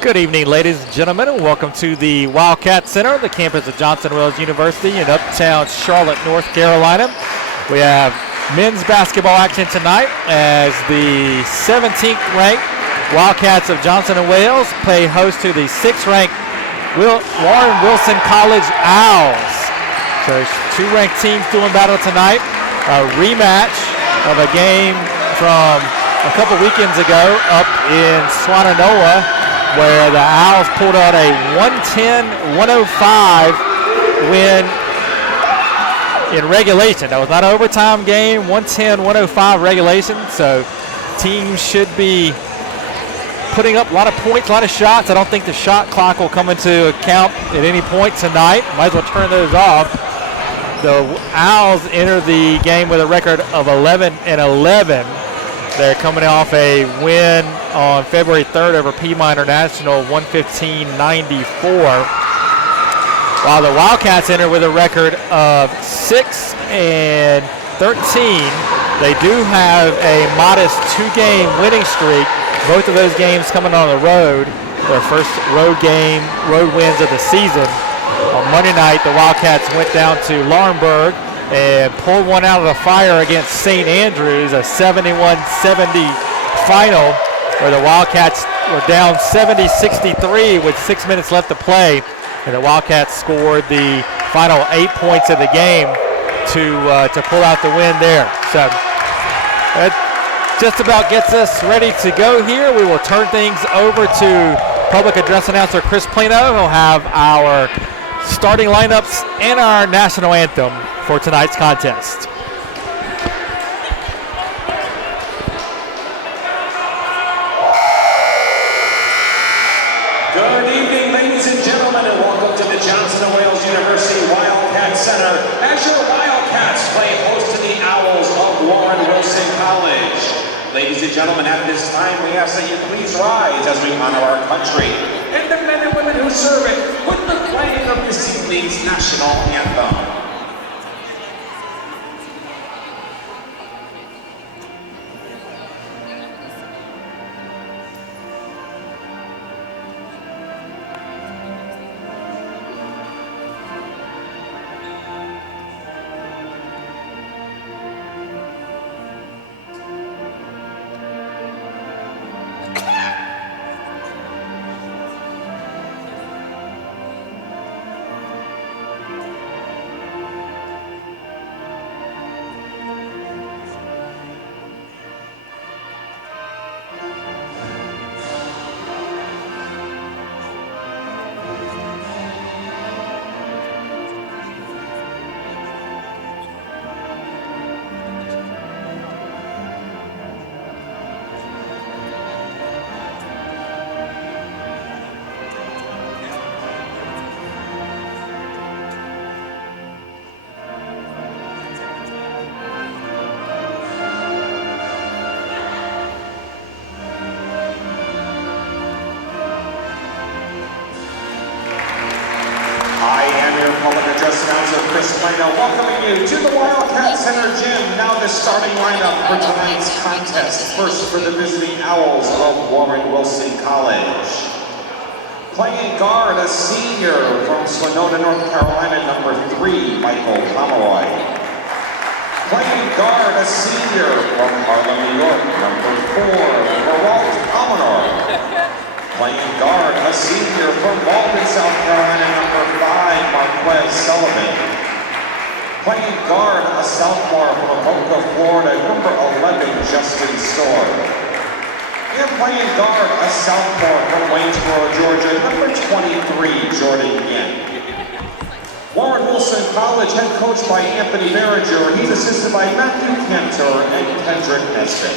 Good evening, ladies and gentlemen, and welcome to the Wildcat Center, the campus of Johnson Wales University in uptown Charlotte, North Carolina. We have men's basketball action tonight as the 17th ranked Wildcats of Johnson & Wales play host to the 6th ranked Warren Wilson College Owls. So two ranked teams doing battle tonight. A rematch of a game from a couple weekends ago up in Swannanoa, where the Owls pulled out a 110-105 win in regulation. That was not an overtime game, 110-105 regulation, so teams should be putting up a lot of points, a lot of shots. I don't think the shot clock will come into account at any point tonight. Might as well turn those off. The Owls enter the game with a record of 11-11. They're coming off a win on February 3rd over Piedmont International, 115-94. While the Wildcats enter with a record of 6-13, they do have a modest two-game winning streak. Both of those games coming on the road, their first road wins of the season. On Monday night, the Wildcats went down to Laurinburg and pulled one out of the fire against St. Andrews, a 71-70 final, where the Wildcats were down 70-63 with 6 minutes left to play, and the Wildcats scored the final 8 points of the game to pull out the win there. So that just about gets us ready to go here. We will turn things over to public address announcer Chris Plano. He'll have our starting lineups and our national anthem for tonight's contest. Good evening, ladies and gentlemen, and welcome to the Johnson & Wales University Wildcat Center as your Wildcats play host to the Owls of Warren Wilson College. Ladies and gentlemen, at this time, we ask that you please rise as we honor our country and the men and women who serve it with the playing of this evening's national anthem. Welcoming you to the Wildcat Center Gym. Now the starting lineup for tonight's contest. First for the visiting Owls of Warren Wilson College. Playing guard, a senior from Winona, North Carolina, number 3, Michael Pomeroy. Playing guard, a senior from Harlem, New York, number 4, Walt Pomeroy. Playing guard, a senior from Malden, South Carolina, number 5, Marquez Sullivan. Playing guard, a sophomore from Boca, Florida, number 11, Justin Storr. And playing guard, a sophomore from Waynesboro, Georgia, number 23, Jordan Yen. Warren Wilson College, head coached by Anthony Berringer. He's assisted by Matthew Cantor and Kendrick Nesbitt.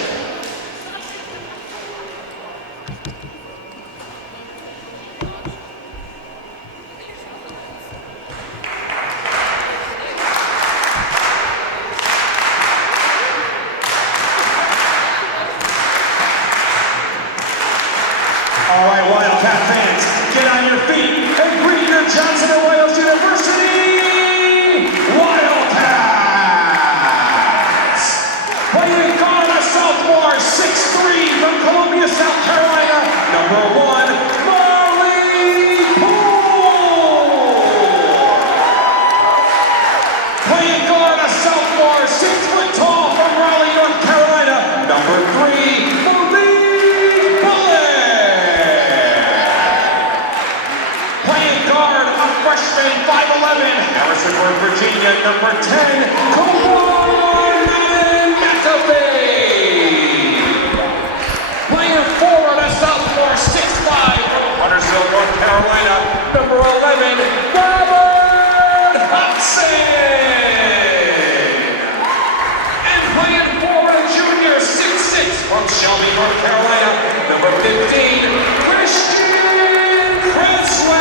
All right, Wildcat fans, get on your feet and greet your Johnson & Wales University Wildcats! Playing guard, a sophomore Playing guard, a sophomore, 6 foot tall from Raleigh, North Carolina, number 3, Malik Bullock. Playing guard, a freshman, 5'11", Harrisonburg, Virginia, number 10, Kumar McAfee. Playing forward, a sophomore, 6'5", from Huntersville, North Carolina, number 11, Robert Hudson. From Shelby, North Carolina, number 15, Christian Creswell.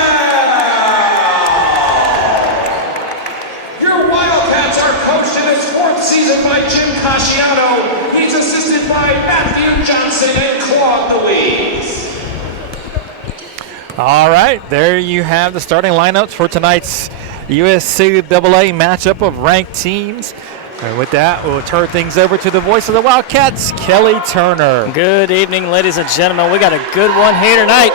Your Wildcats are coached in its 4th season by Jim Casciano. He's assisted by Matthew Johnson and Claude Louise. All right, there you have the starting lineups for tonight's USCAA matchup of ranked teams. And with that, we'll turn things over to the voice of the Wildcats, Kelly Turner. Good evening, ladies and gentlemen. We got a good one here tonight.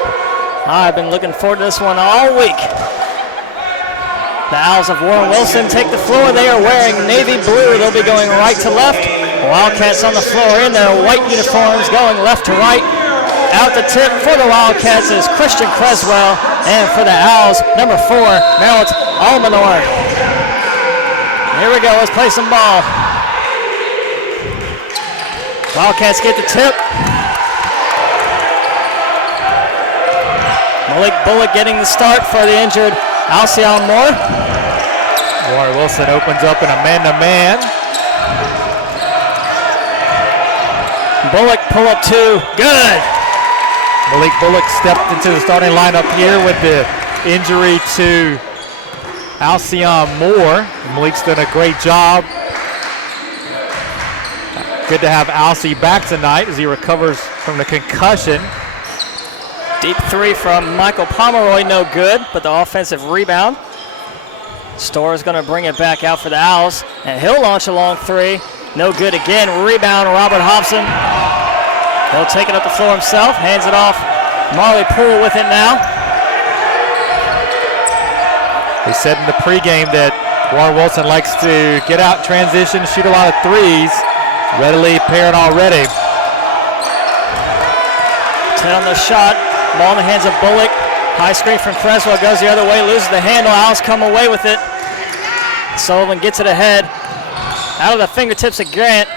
I've been looking forward to this one all week. The Owls of Warren Wilson take the floor. They are wearing navy blue. They'll be going right to left. Wildcats on the floor in their white uniforms going left to right. Out the tip for the Wildcats is Christian Creswell. And for the Owls, number 4, Merritt Almanor. Here we go, let's play some ball. Wildcats get the tip. Malik Bullock getting the start for the injured Alcion Moore. Warren Wilson opens up in a man-to-man. Bullock pull up 2, good. Malik Bullock stepped into the starting lineup here with the injury to Alcion Moore. Malik's done a great job. Good to have Alcy back tonight as he recovers from the concussion. Deep 3 from Michael Pomeroy, no good, but the offensive rebound. Storr is going to bring it back out for the Owls, and he'll launch a long 3. No good again. Rebound, Robert Hobson. He'll take it up the floor himself, hands it off. Marley Poole with it now. They said in the pregame that Warren Wilson likes to get out, transition, shoot a lot of threes. Readily apparent already. 10 on the shot. Ball in the hands of Bullock. High screen from Creswell. Goes the other way, loses the handle. Owls come away with it. Sullivan gets it ahead. Out of the fingertips of Grant.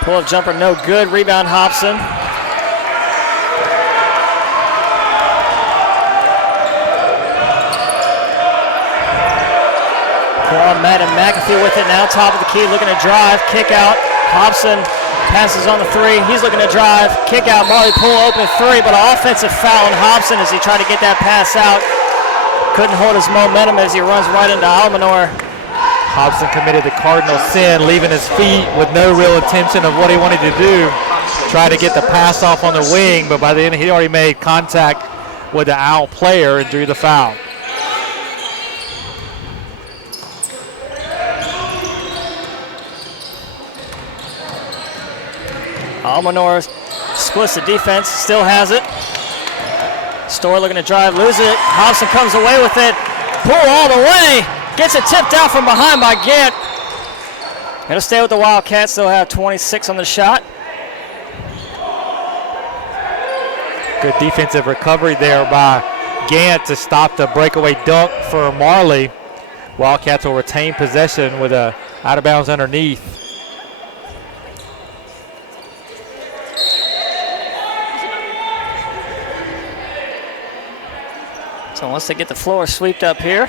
Pull-up jumper, no good. Rebound, Hobson. Paul Madden McAfee with it now, top of the key, looking to drive, kick out. Hobson passes on the 3. He's looking to drive, kick out. Marley Poole open 3, but an offensive foul on Hobson as he tried to get that pass out. Couldn't hold his momentum as he runs right into Almanor. Hobson committed the cardinal sin, leaving his feet with no real intention of what he wanted to do. Try to get the pass off on the wing, but by the end he already made contact with the Owl player and drew the foul. Almanor splits the defense, still has it. Storr looking to drive, loses it. Hobson comes away with it. Poole all the way. Gets it tipped out from behind by Gant. It'll stay with the Wildcats. They'll have 26 on the shot. Good defensive recovery there by Gant to stop the breakaway dunk for Marley. Wildcats will retain possession with a out of bounds underneath. So once they get the floor swept up here,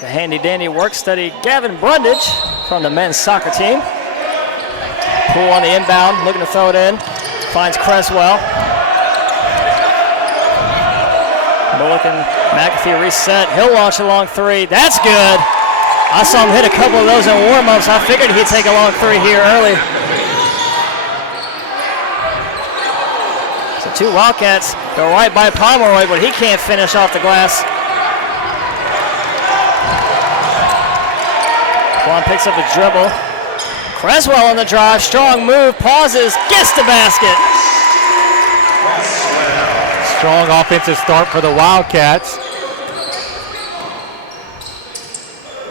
the handy-dandy work-study Gavin Brundage from the men's soccer team. Poole on the inbound, looking to throw it in. Finds Creswell. Bullock and McAfee reset. He'll launch a long 3. That's good. I saw him hit a couple of those in warm-ups. I figured he'd take a long 3 here early. So 2 Wildcats go right by Pomeroy, but he can't finish off the glass. Quan picks up a dribble. Creswell on the drive, strong move, pauses, gets the basket. Strong offensive start for the Wildcats.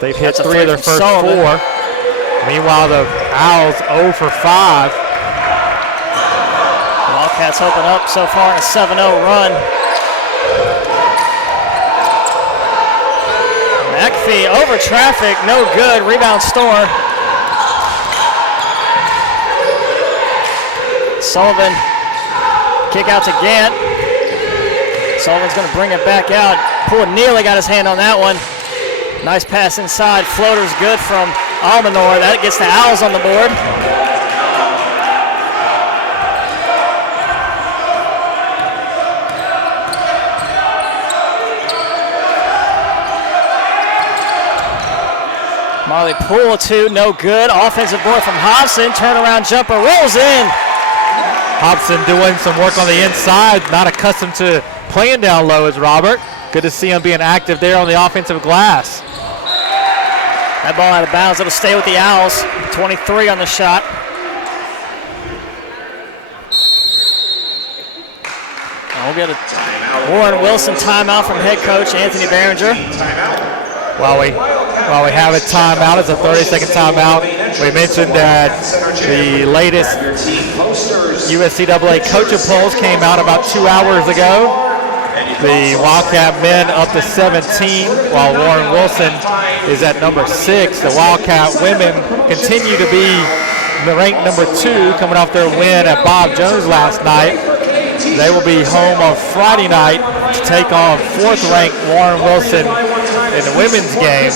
They've hit 3 of their first 4. Meanwhile, the Owls 0 for 5. Wildcats open up so far in a 7-0 run. McAfee over traffic, no good. Rebound Storr. Sullivan, kick out to Gant. Sullivan's going to bring it back out. Poor Neely got his hand on that one. Nice pass inside. Floater's good from Almanor. That gets the Owls on the board. Marley Poole, 2, no good. Offensive board from Hobson. Turnaround jumper rolls in. Hobson doing some work on the inside. Not accustomed to playing down low as Robert. Good to see him being active there on the offensive glass. That ball out of bounds. It'll stay with the Owls. 23 on the shot. We'll get a Warren Wilson timeout from head coach Anthony Behringer. While we have a timeout, it's a 30-second timeout. We mentioned that the latest USCAA coaching polls came out about 2 hours ago. The Wildcat men up to 17, while Warren Wilson is at number 6. The Wildcat women continue to be ranked number 2, coming off their win at Bob Jones last night. They will be home on Friday night to take on 4th-ranked Warren Wilson in the women's game.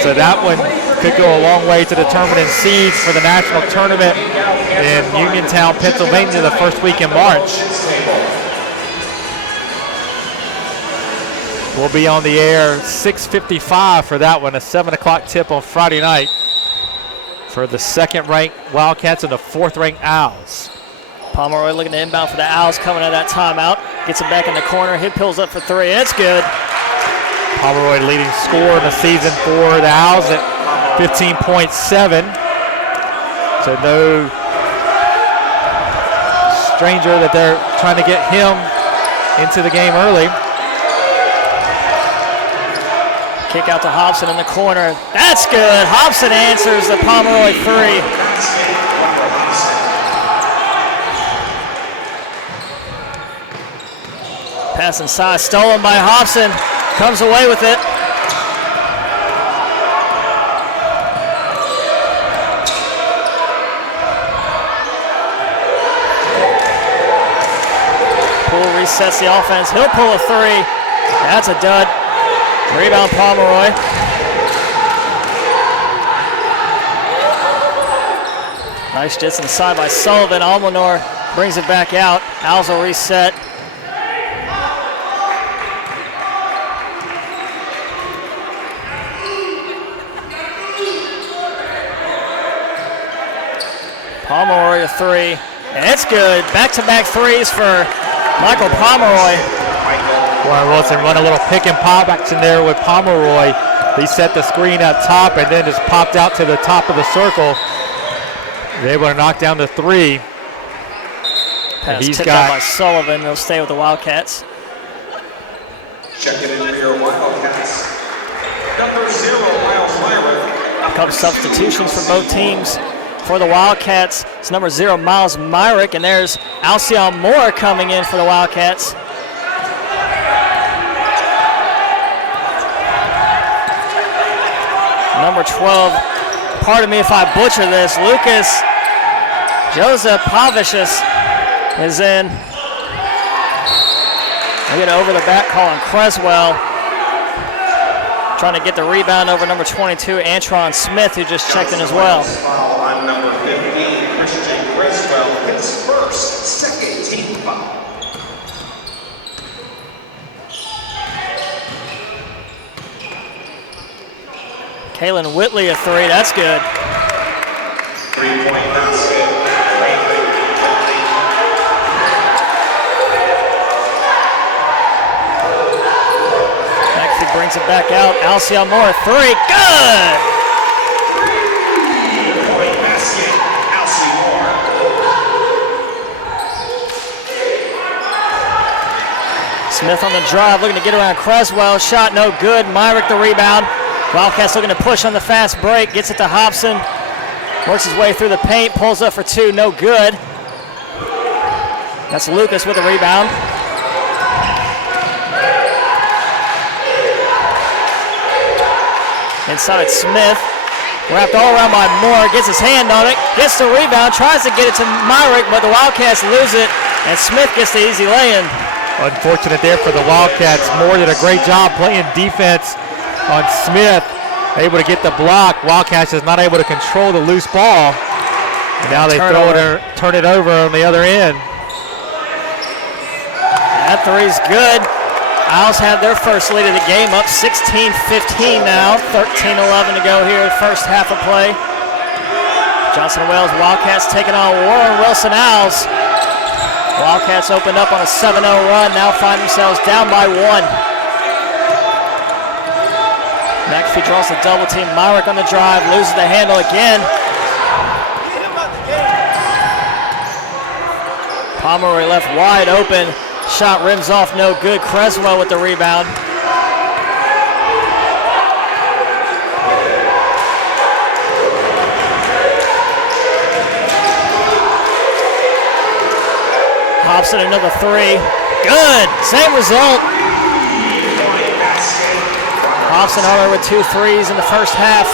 So that one could go a long way to determining seeds for the national tournament in Uniontown, Pennsylvania, the first week in March. We'll be on the air 6:55 for that one, a 7 o'clock tip on Friday night for the 2nd-ranked Wildcats and the 4th-ranked Owls. Pomeroy looking to inbound for the Owls, coming out of that timeout. Gets it back in the corner. Hit pulls up for 3. It's good. Pomeroy leading scorer in the season for the Owls at 15.7. So no stranger that they're trying to get him into the game early. Kick out to Hobson in the corner. That's good. Hobson answers the Pomeroy 3. Pass inside, stolen by Hobson. Comes away with it. Poole resets the offense. He'll pull a 3. That's a dud. Rebound Pomeroy. Nice dish inside by Sullivan. Almanor brings it back out. Owls will reset. Pomeroy a 3, and it's good. Back-to-back 3s for Michael Pomeroy. Warren Wilson run a little pick and pop action there with Pomeroy. He set the screen up top and then just popped out to the top of the circle. They're able to knock down the 3. Pass tipped out by Sullivan. They'll stay with the Wildcats. Check it in for your Wildcats. Number 0, Miles Myrick. A couple substitutions for both teams. For the Wildcats, it's number 0, Miles Myrick, and there's Alcion Moore coming in for the Wildcats. Number 12, pardon me if I butcher this, Lucas Joseph Pavicius is in. We get over the back call on Creswell. Trying to get the rebound over number 22, Antron Smith, who just checked in as well. On number 15, Christian Creswell, his first, second team foul. Kalen Whitley a 3, that's good. 3-point basket. McAfee brings it back out. Alcion Moore, 3, good! Smith on the drive, looking to get around Creswell. Shot no good. Myrick the rebound. Wildcats looking to push on the fast break. Gets it to Hobson. Works his way through the paint. Pulls up for two. No good. That's Lucas with the rebound. Inside Smith. Wrapped all around by Moore. Gets his hand on it. Gets the rebound. Tries to get it to Myrick, but the Wildcats lose it. And Smith gets the easy lay-in. Unfortunate there for the Wildcats. Moore did a great job playing defense on Smith. Able to get the block. Wildcats is not able to control the loose ball. And now they turn it over on the other end. That three's good. Owls have their first lead of the game, up 16-15 now. 13-11 to go here, first half of play. Johnson Wales Wildcats taking on Warren Wilson Owls. Wildcats opened up on a 7-0 run, now find themselves down by one. McAfee draws the double team. Myrick on the drive, loses the handle again. Pomeroy left wide open. Shot rims off, no good. Creswell with the rebound. Hobson another three. Good, same result. Hobson over with 2 threes in the first half.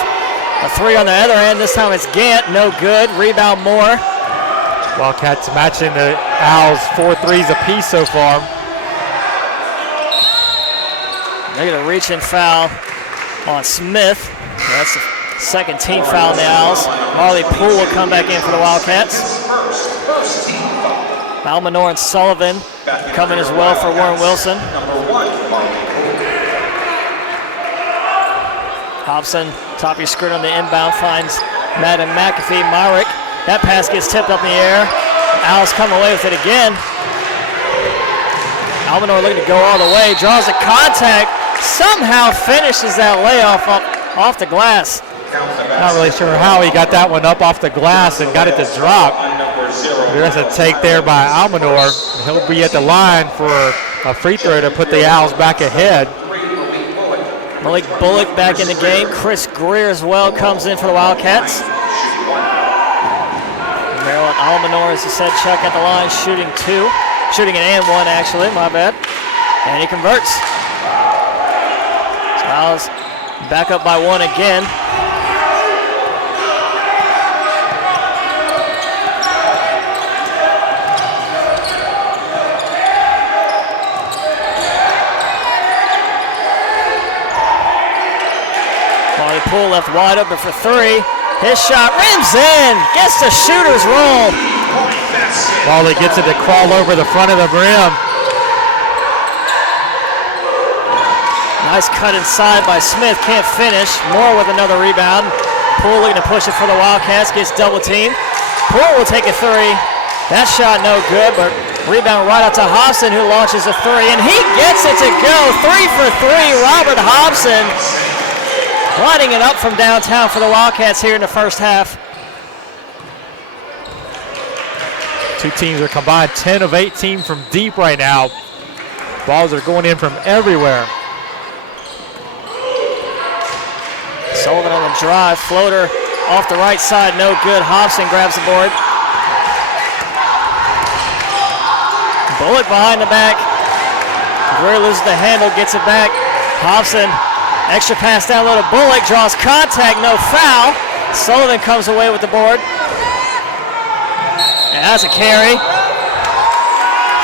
A three on the other end. This time it's Gant, no good. Rebound Moore. Wildcats matching the Owls 4 threes apiece so far. They get a reach-in foul on Smith. That's the second team foul on the Owls. Marley Poole will come back in for the Wildcats. Almanor and Sullivan coming as well for Warren Wilson. Hobson, top of your screen on the inbound, finds Madden McAfee. Myrick. That pass gets tipped up in the air. Owls come away with it again. Almanor looking to go all the way, draws the contact, somehow finishes that layoff off the glass. Not really sure how he got that one up off the glass and got it to drop. There's a take there by Almanor. He'll be at the line for a free throw to put the Owls back ahead. Malik Bullock back in the game. Chris Greer as well comes in for the Wildcats. Maryland Almanor, as he said, Chuck at the line, shooting an and one actually, my bad. And he converts. So Owls back up by one again. Marley Poole left wide open for three. His shot rims in, gets the shooter's roll. Marley gets it to crawl over the front of the rim. Nice cut inside by Smith, can't finish. Moore with another rebound. Poole looking to push it for the Wildcats, gets double teamed. Poole will take a three. That shot no good, but rebound right out to Hobson, who launches a three, and he gets it to go. 3 for 3, Robert Hobson. Lining it up from downtown for the Wildcats here in the first half. Two teams are combined 10 of 18 from deep right now. Balls are going in from everywhere. Sullivan on the drive, floater off the right side, no good. Hobson grabs the board. Bullock behind the back. Greer loses the handle, gets it back. Hobson. Extra pass down low to Bullock, draws contact, no foul. Sullivan comes away with the board. And that's a carry.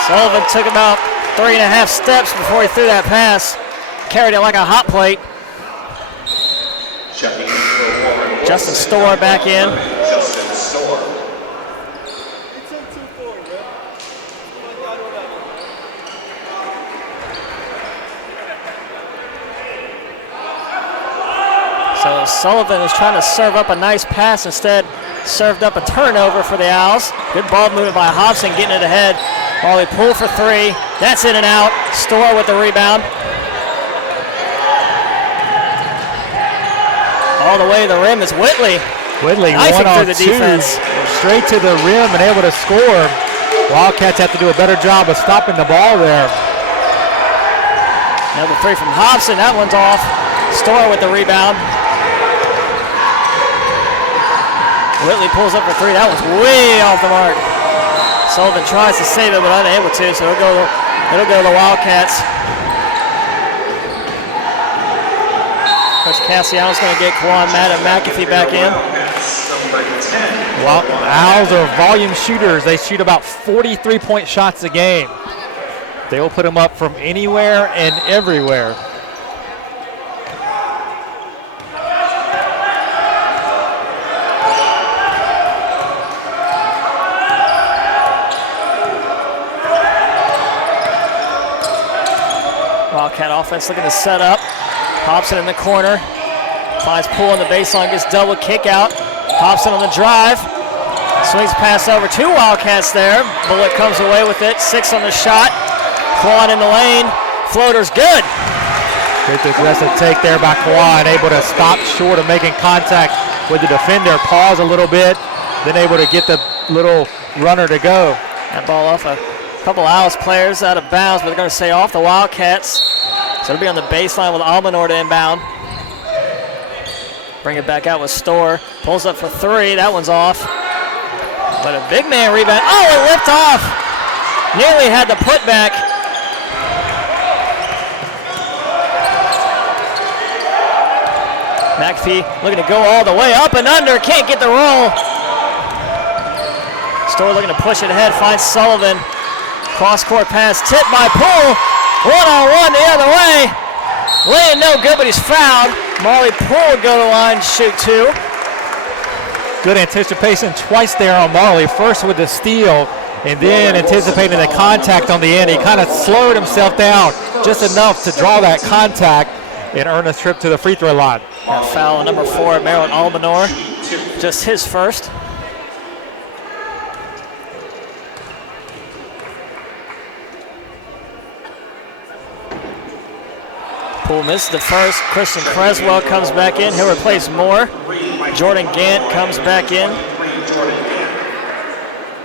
Sullivan took about 3.5 steps before he threw that pass. Carried it like a hot plate. Justin Storr back in. So Sullivan is trying to serve up a nice pass, instead served up a turnover for the Owls. Good ball movement by Hobson, getting it ahead. Marley Poole for three. That's in and out. Storr with the rebound. All the way to the rim is Whitley. Whitley, knifing 1 on through the 2, defense. straight to the rim and able to score. Wildcats have to do a better job of stopping the ball there. Another three from Hobson. That one's off. Storer with the rebound. Whitley pulls up for three. That was way off the mark. Sullivan tries to save it, but unable to, so it'll go to the Wildcats. Coach Cassiano's going to get Kwan, Matt, and McAfee back in. Well, Owls are volume shooters. They shoot about 43-point shots a game. They will put them up from anywhere and everywhere. Wildcat offense looking to set up. Hobson in the corner. Finds Poole on the baseline, gets double kick out. Hobson on the drive. Swings pass over. Two Wildcats there. Bullock comes away with it. 6 on the shot. Kwan in the lane. Floater's good. Good aggressive take there by Kwan. Able to stop short of making contact with the defender. Pause a little bit. Then able to get the little runner to go. That ball off a couple Owls players out of bounds, but they're going to say off the Wildcats. So it'll be on the baseline with Almanor to inbound. Bring it back out with Storr. Pulls up for three. That one's off. But a big man rebound. Oh, it lift off. Nearly had the putback. McAfee looking to go all the way up and under. Can't get the roll. Storr looking to push it ahead. Finds Sullivan. Cross-court pass tipped by Poole. One-on-one the other way. Laying no good, but he's fouled. Marley Poole would go to the line, shoot two. Good anticipation twice there on Marley. First with the steal, and then anticipating the contact on the end. He kind of slowed himself down just enough to draw that contact and earn a trip to the free throw line. Got foul on number 4, Maryland Almanor. Just his first. Poole missed the first. Christian Creswell comes back in. He'll replace Moore. Jordan Gant comes back in.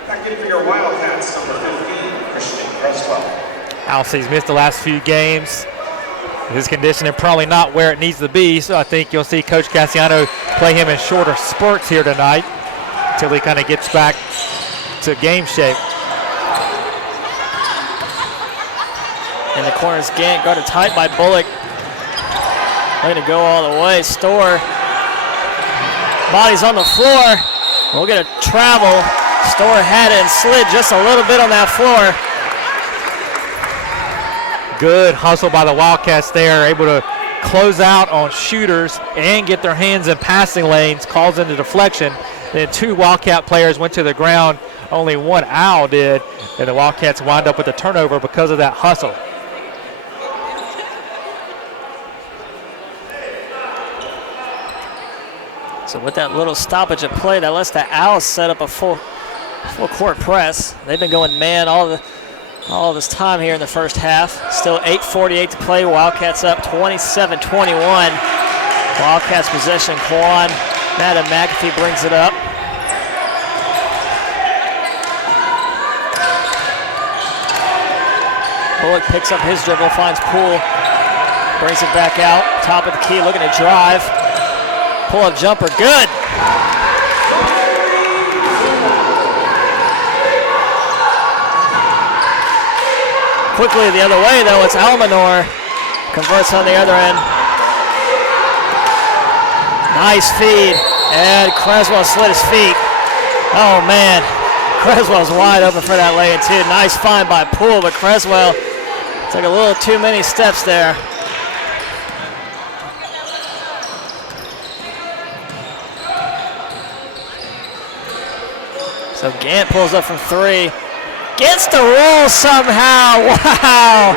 Back in for your Wildcats, number 15, Christian Creswell. Alcy's missed the last few games. His conditioning probably not where it needs to be, so I think you'll see Coach Cassiano play him in shorter spurts here tonight until he kind of gets back to game shape. In the corners, Gant guarded tight by Bullock. Looking to go all the way. Storr. Body's on the floor. We'll get a travel. Storr had it and slid just a little bit on that floor. Good hustle by the Wildcats there, able to close out on shooters and get their hands in passing lanes, causing the deflection. Then 2 Wildcat players went to the ground. Only 1 Owl did, and the Wildcats wind up with a turnover because of that hustle. So with that little stoppage of play, that lets the Owls set up a full court press. They've been going man all this time here in the first half. Still 8:48 to play. Wildcats up 27-21. Wildcats possession. Kwan, Matt and McAfee brings it up. Bullock picks up his dribble, finds Poole, brings it back out. Top of the key, looking to drive. Pull-up jumper, good. Quickly the other way, though, it's Almanor. Converts on the other end. Nice feed, and Creswell slid his feet. Oh, man. Creswell's wide open for that lay-in, too. Nice find by Poole, but Creswell took a little too many steps there. So Gant pulls up from 3. Gets the roll somehow. Wow.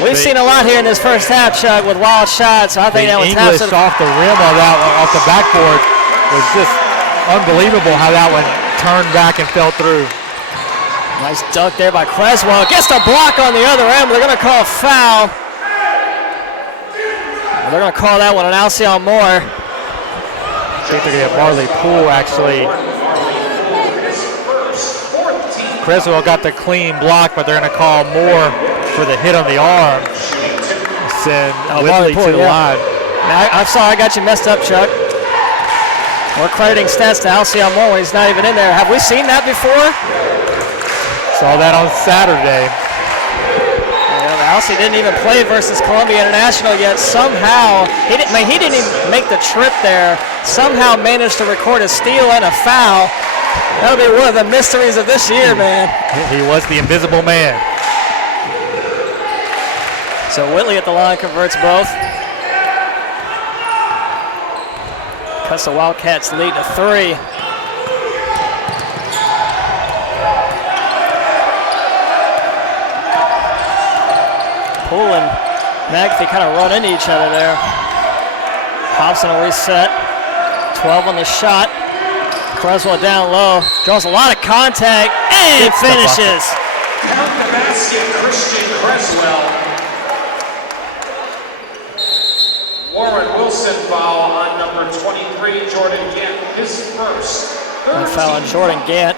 We've seen a lot here in this first half, Chuck, with wild shots. So I think that was English off the rim of that, off the backboard, was just unbelievable how that one turned back and fell through. Nice dunk there by Creswell. Gets the block on the other end. They're going to call a foul. They're going to call that one an Alcyon Moore. I think they're going to get Marley Poole, actually. Creswell got the clean block, but they're going to call Moore for the hit on the arm. send Whitley to the line. I'm sorry, I got you messed up, Chuck. We're crediting stats to Alcyon Moore when he's not even in there. Have we seen that before? Saw that on Saturday. Alcyon didn't even play versus Columbia International yet. Somehow, he didn't even make the trip there. Somehow managed to record a steal and a foul. That'll be one of the mysteries of this year, man. He was the invisible man. So Whitley at the line converts both. Cuts the Wildcats lead to 3. Poole and McAfee kind of run into each other there. Hobson will reset. 12 on the shot. Creswell down low. Draws a lot of contact and finishes. Count the basket, Christian Creswell. Warren Wilson foul on number 23, Jordan Gant, his first. One foul on Jordan Gant.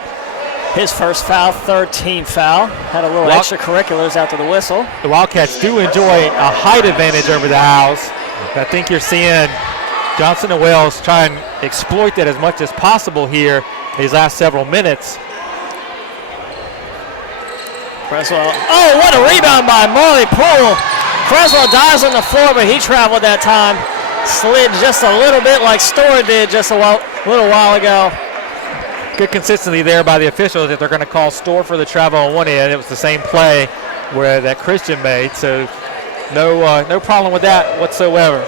His first foul, third team foul. Had a little extracurriculars after the whistle. The Wildcats do enjoy a height advantage over the Owls. I think you're seeing Johnson and Wells try and exploit that as much as possible here these last several minutes. Creswell. Oh, what a rebound by Marley Poole. Creswell dives on the floor, but he traveled that time. Slid just a little bit like Storer did just a little while ago. Good consistency there by the officials. If they're going to call Storer for the travel on one end, it was the same play where that Christian made. So no problem with that whatsoever.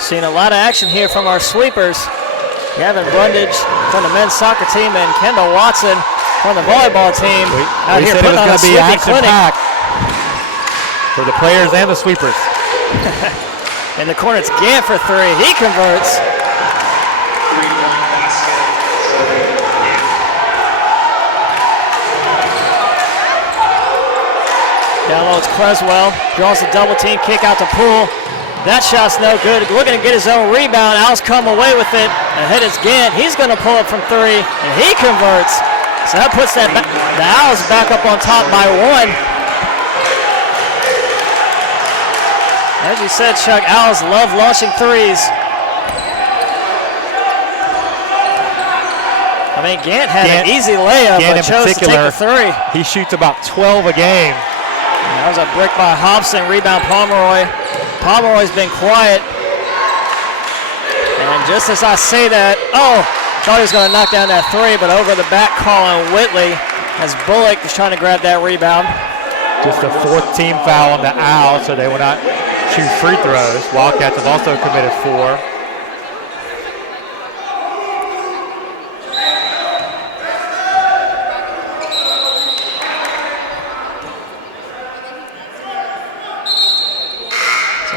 Seeing a lot of action here from our sweepers. Gavin Brundage from the men's soccer team and Kendall Watson from the volleyball team out here putting on a sweeping clinic. For the players and the sweepers. In the corner, it's Gant for 3. He converts. Down low, it's Creswell. Draws a double team kick out to Poole. That shot's no good. Looking to get his own rebound. Owls come away with it. Ahead is Gant. He's going to pull up from 3, and he converts. So that puts the Owls back up on top by 1. As you said, Chuck, Owls love launching threes. I mean, Gant had an easy layup, but chose to take the 3. He shoots about 12 a game. That was a brick by Hobson. Rebound Pomeroy. Pomeroy's been quiet. And just as I say that, thought he was going to knock down that 3, but over the back calling Whitley as Bullock is trying to grab that rebound. Just a 4th team foul on the Owls, so they will not shoot free throws. Wildcats have also committed 4.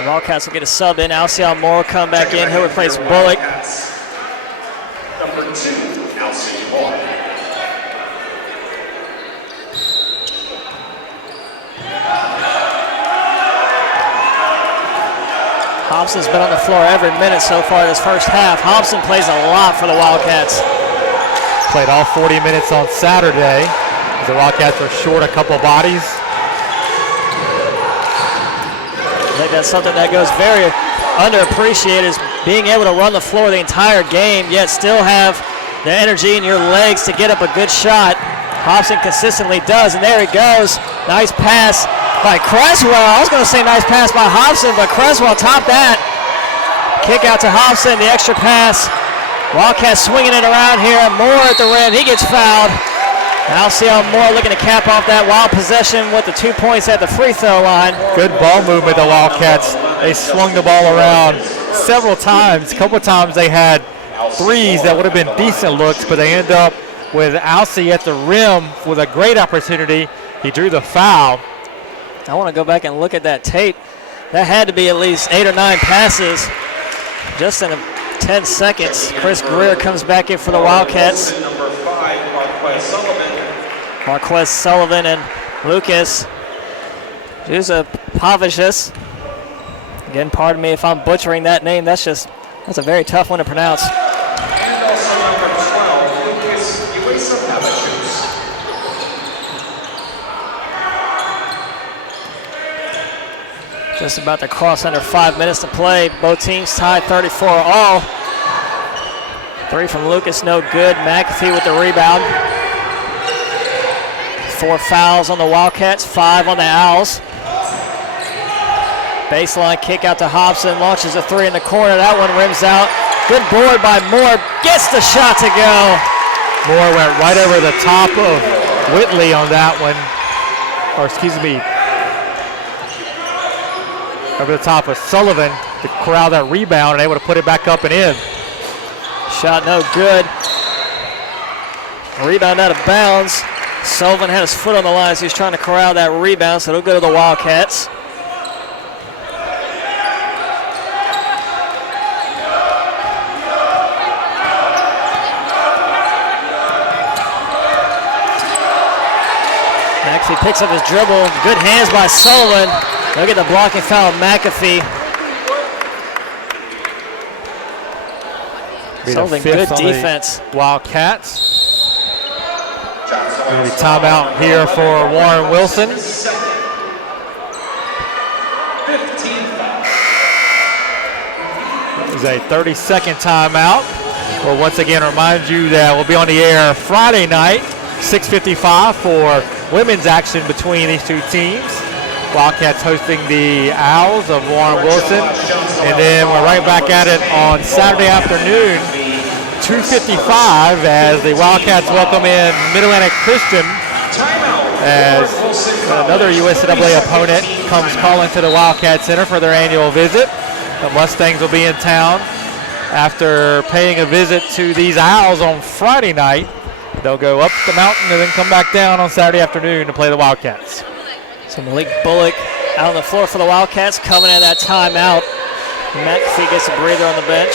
Wildcats will get a sub in. Alcyon Moore come back in. He'll replace Bullock. Number 2, Alcyon Moore. Hobson's been on the floor every minute so far this first half. Hobson plays a lot for the Wildcats. Played all 40 minutes on Saturday. The Wildcats are short a couple bodies. I think that's something that goes very underappreciated, is being able to run the floor the entire game, yet still have the energy in your legs to get up a good shot. Hobson consistently does, and there he goes. Nice pass by Creswell. I was going to say nice pass by Hobson, but Creswell topped that. Kick out to Hobson, the extra pass. Wildcats swinging it around here. Moore at the rim. He gets fouled. Alcyon Moore looking to cap off that wild possession with the 2 points at the free throw line. Good ball movement, the Wildcats. They swung the ball around several times. A couple of times they had threes that would have been decent looks, but they end up with Alcyon at the rim with a great opportunity. He drew the foul. I want to go back and look at that tape. That had to be at least 8 or 9 passes just in 10 seconds. Chris Greer comes back in for the Wildcats. Number 5, Marquez Sullivan. Marquez Sullivan and Lucas Jusapavicius Again, pardon me if I'm butchering that name. That's a very tough one to pronounce. And also number 12, Lucas Uesapavicius. Just about to cross under 5 minutes to play. Both teams tied 34 all. 3 from Lucas, no good. McAfee with the rebound. 4 fouls on the Wildcats, 5 on the Owls. Baseline kick out to Hobson, launches a 3 in the corner. That one rims out. Good board by Moore, gets the shot to go. Moore went right over the top of Whitley on that one. Or excuse me, over the top of Sullivan to corral that rebound and able to put it back up and in. Shot no good. Rebound out of bounds. Sullivan had his foot on the line, so he was trying to corral that rebound, so it'll go to the Wildcats. McAfee picks up his dribble. Good hands by Sullivan. Look at the blocking foul of McAfee. Sullivan, good defense. Wildcats. Maybe timeout here for Warren Wilson. 15 foul. This is a 30-second timeout. We'll once again remind you that we'll be on the air Friday night, 6:55 for women's action between these two teams. Wildcats hosting the Owls of Warren Wilson. And then we're right back at it on Saturday afternoon, 2:55, as the Wildcats welcome in Mid-Atlantic Christian as another USAA opponent comes calling to the Wildcat Center for their annual visit. The Mustangs will be in town after paying a visit to these Owls on Friday night. They'll go up the mountain and then come back down on Saturday afternoon to play the Wildcats. So Malik Bullock out on the floor for the Wildcats, coming at that timeout. McAfee gets a breather on the bench.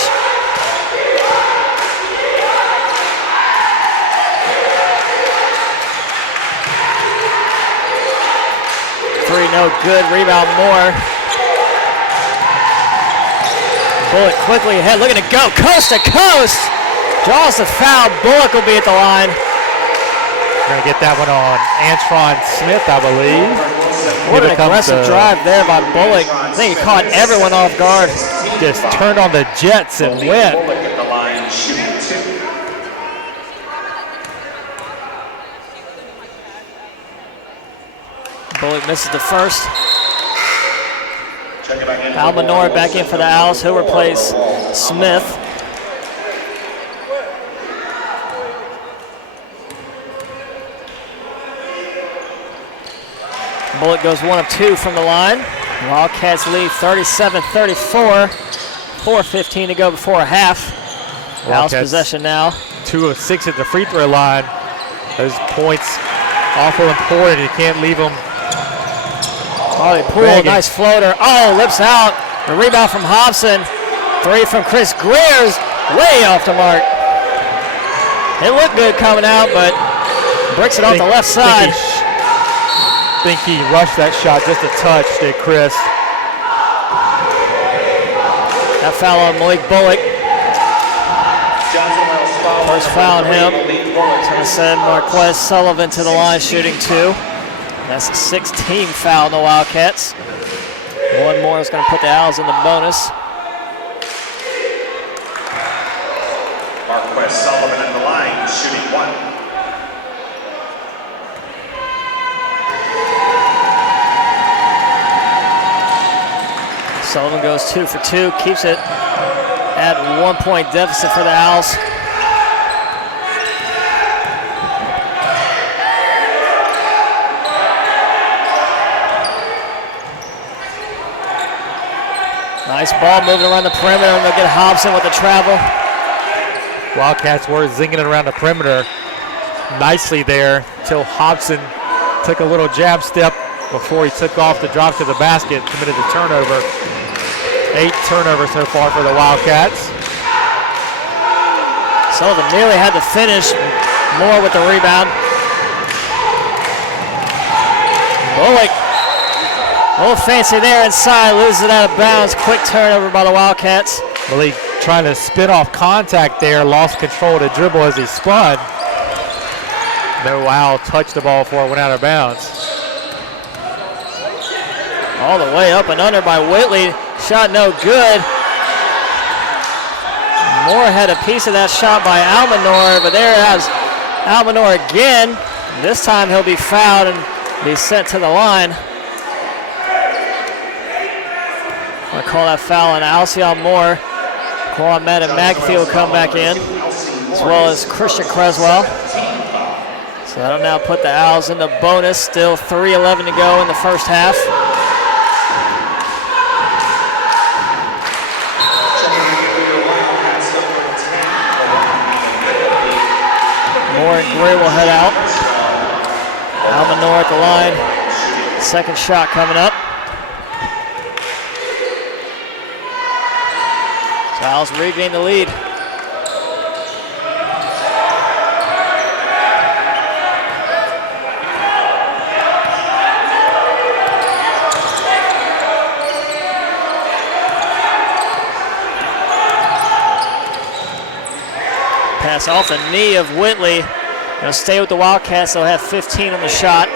Three, no good. Rebound Moore. Bullock quickly ahead, looking to go coast to coast. Draws the foul. Bullock will be at the line. Going to get that one on Antron Smith, I believe. What an aggressive drive there by Bullock. I think he caught everyone off guard. Just turned on the Jets and went. Bullock at the line, shooting 2. Bullock misses the first. Almanor back in for the Owls. He'll replace Smith. Bullock goes 1 of 2 from the line. Wildcats lead 37-34. 4:15 to go before a half. Owls possession now. 2 of 6 at the free throw line. Those points awful important. You can't leave them. Molly Poole, nice floater. Oh, lips out. The rebound from Hobson. 3 from Chris Greer's way off the mark. It looked good coming out, but bricks it off the left side. I think he rushed that shot just a touch, did Chris. That foul on Malik Bullock. First foul on him. It's going to send Marquez Sullivan to the line shooting 2. That's a 6-team foul on the Wildcats. One more is going to put the Owls in the bonus. Marquez Sullivan at the line, shooting 1. Sullivan goes 2 for 2, keeps it at 1-point deficit for the Owls. Nice ball moving around the perimeter, and they'll get Hobson with the travel. Wildcats were zinging it around the perimeter nicely there until Hobson took a little jab step before he took off the drop to the basket, committed the turnover. 8 turnovers so far for the Wildcats. Sullivan nearly had to finish. Moore with the rebound. Bullock A little fancy there inside, loses it out of bounds. Quick turnover by the Wildcats. Malik trying to spin off contact there, lost control to dribble as he spun. No Owl touched the ball before it went out of bounds. All the way up and under by Whitley. Shot no good. Moore had a piece of that shot by Almanor, but there has Almanor again. This time he'll be fouled and be sent to the line. I call that foul on Alcyon Moore. Matt and McAfee will come back in, as well as Christian Creswell. So that'll now put the Owls into bonus. Still 3:11 to go in the first half. Moore and Gray will head out. Almanor at the line. Second shot coming up. So Owls regain the lead. Pass off the knee of Whitley. They'll stay with the Wildcats. They'll have 15 on the shot.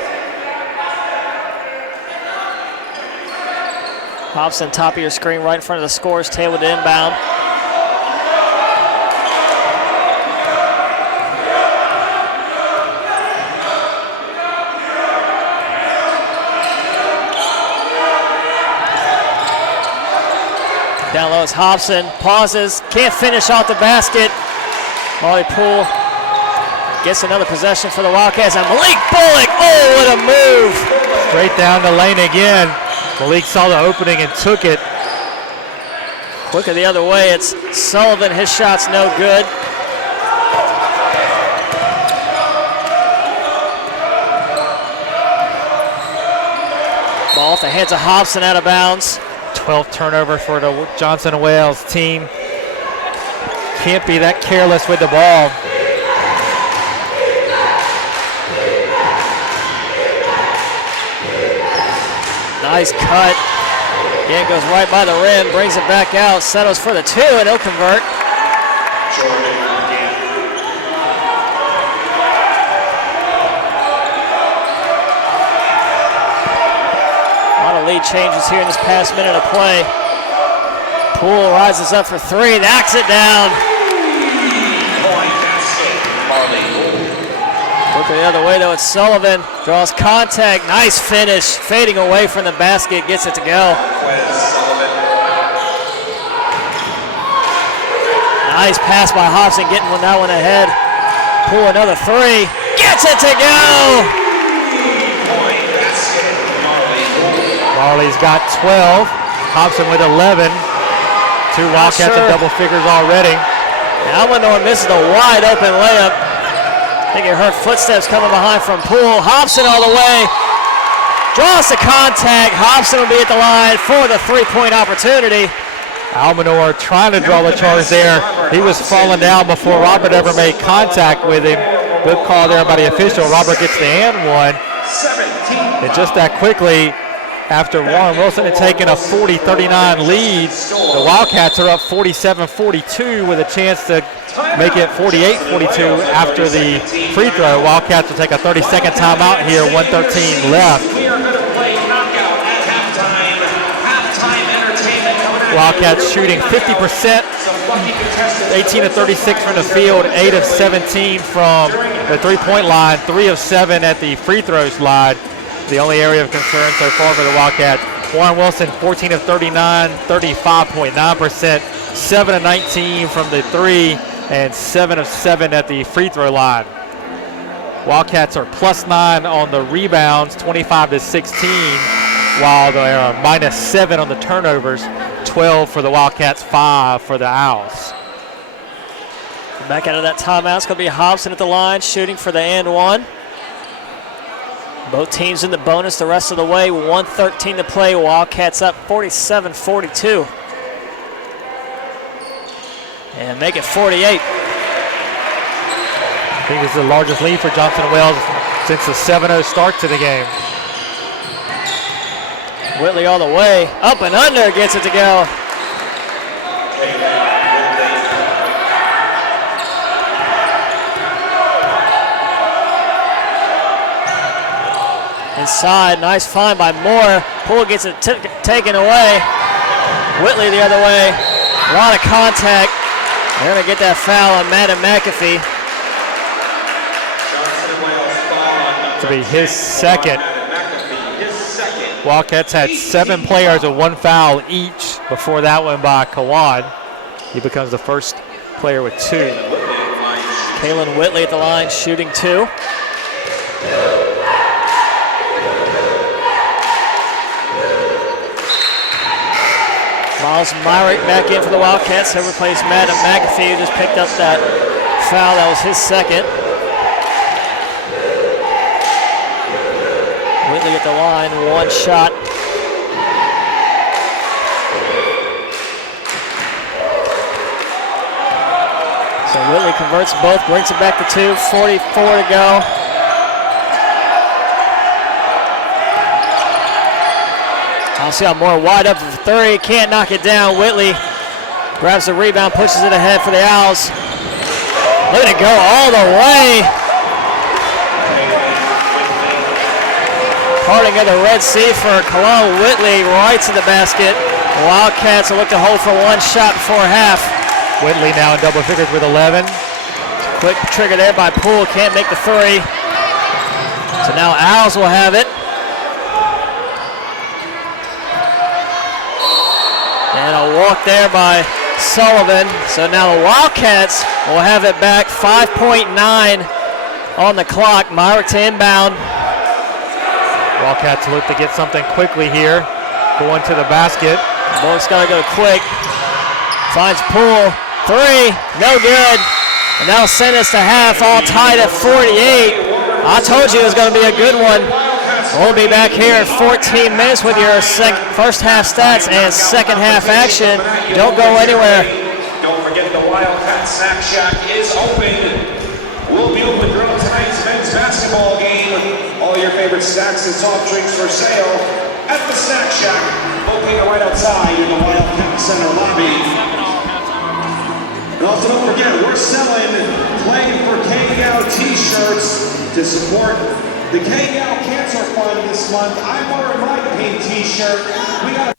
Hobson, top of your screen, right in front of the scores table to inbound. Down low is Hobson, pauses, can't finish off the basket. Molly Poole gets another possession for the Wildcats, and Malik Bullock, oh, what a move. Straight down the lane again. Malik saw the opening and took it. Quicker the other way, it's Sullivan, his shot's no good. Ball off the hands of Hobson, out of bounds. 12th turnover for the Johnson Wales team. Can't be that careless with the ball. Nice cut. Again, goes right by the rim, brings it back out, settles for the two, and he'll convert. A lot of lead changes here in this past minute of play. Poole rises up for three, knocks it down. Looking the other way though, it's Sullivan, draws contact, nice finish, fading away from the basket, gets it to go. Nice pass by Hobson, getting that one ahead. Poole another three, gets it to go! Marley's got 12, Hobson with 11. Two Wildcats in double figures already. Almanor misses a wide open layup. I think he heard footsteps coming behind from Poole. Hobson all the way. Draws the contact. Hobson will be at the line for the three-point opportunity. Almanor trying to draw the charge there. He was falling down before Robert ever made contact with him. Good call there by the official. Robert gets the and one. And just that quickly, after Warren Wilson had taken a 40-39 lead, the Wildcats are up 47-42 with a chance to make it 48-42 after the free throw. Wildcats will take a 30-second timeout here, 1:13 left. Wildcats shooting 50%, 18 of 36 from the field, 8 of 17 from the three-point line, 3 of 7 at the free throws line. The only area of concern so far for the Wildcats. Warren Wilson, 14 of 39, 35.9%, 7 of 19 from the three, and 7 of 7 at the free throw line. Wildcats are +9 on the rebounds, 25-16, while they are -7 on the turnovers, 12 for the Wildcats, 5 for the Owls. Back out of that timeout, it's going to be Hobson at the line, shooting for the and one. Both teams in the bonus the rest of the way, 1:13 to play. Wildcats up 47-42. And make it 48. I think this is the largest lead for Johnson Wales since the 7-0 start to the game. Whitley all the way. Up and under, gets it to go. Inside, nice find by Moore. Poole gets it taken away. Whitley the other way. A lot of contact. They're going to get that foul on Madden McAfee. To be his second. Wildcats had 7 players with 1 foul each before that one by Kawan. He becomes the first player with 2. Kalen Whitley at the line, shooting 2. Miles Myrick back in for the Wildcats. He'll replace Madden McAfee, who just picked up that foul. That was his second. Whitley at the line, 1 shot. So Whitley converts both, brings it back to 2, 44 to go. I'll see how Moore wide up for 3, can't knock it down. Whitley grabs the rebound, pushes it ahead for the Owls. Look at it go all the way. Parting of the Red Sea for Kalal Whitley, right to the basket. Wildcats will look to hold for 1 shot before half. Whitley now in double figures with 11. Quick trigger there by Poole, can't make the 3. So now Owls will have it. And a walk there by Sullivan. So now the Wildcats will have it back. 5.9 on the clock. Myrick to inbound. Wildcats look to get something quickly here. Going to the basket. Bullock's got to go quick. Finds Poole. 3, no good. And that'll send us to half, all tied at 48. I told you it was going to be a good one. We'll be back here in 14 minutes with your first half stats and second half action. Don't go anywhere. Don't forget the Wildcat Snack Shack is open. We'll be open throughout tonight's men's basketball game. All your favorite snacks and soft drinks for sale at the Snack Shack, located right outside in the Wildcat Center lobby. And also don't forget, we're selling Play for KGAL t-shirts to support the KGAL Cancer Fund this month. I'm wearing my pink t-shirt. We got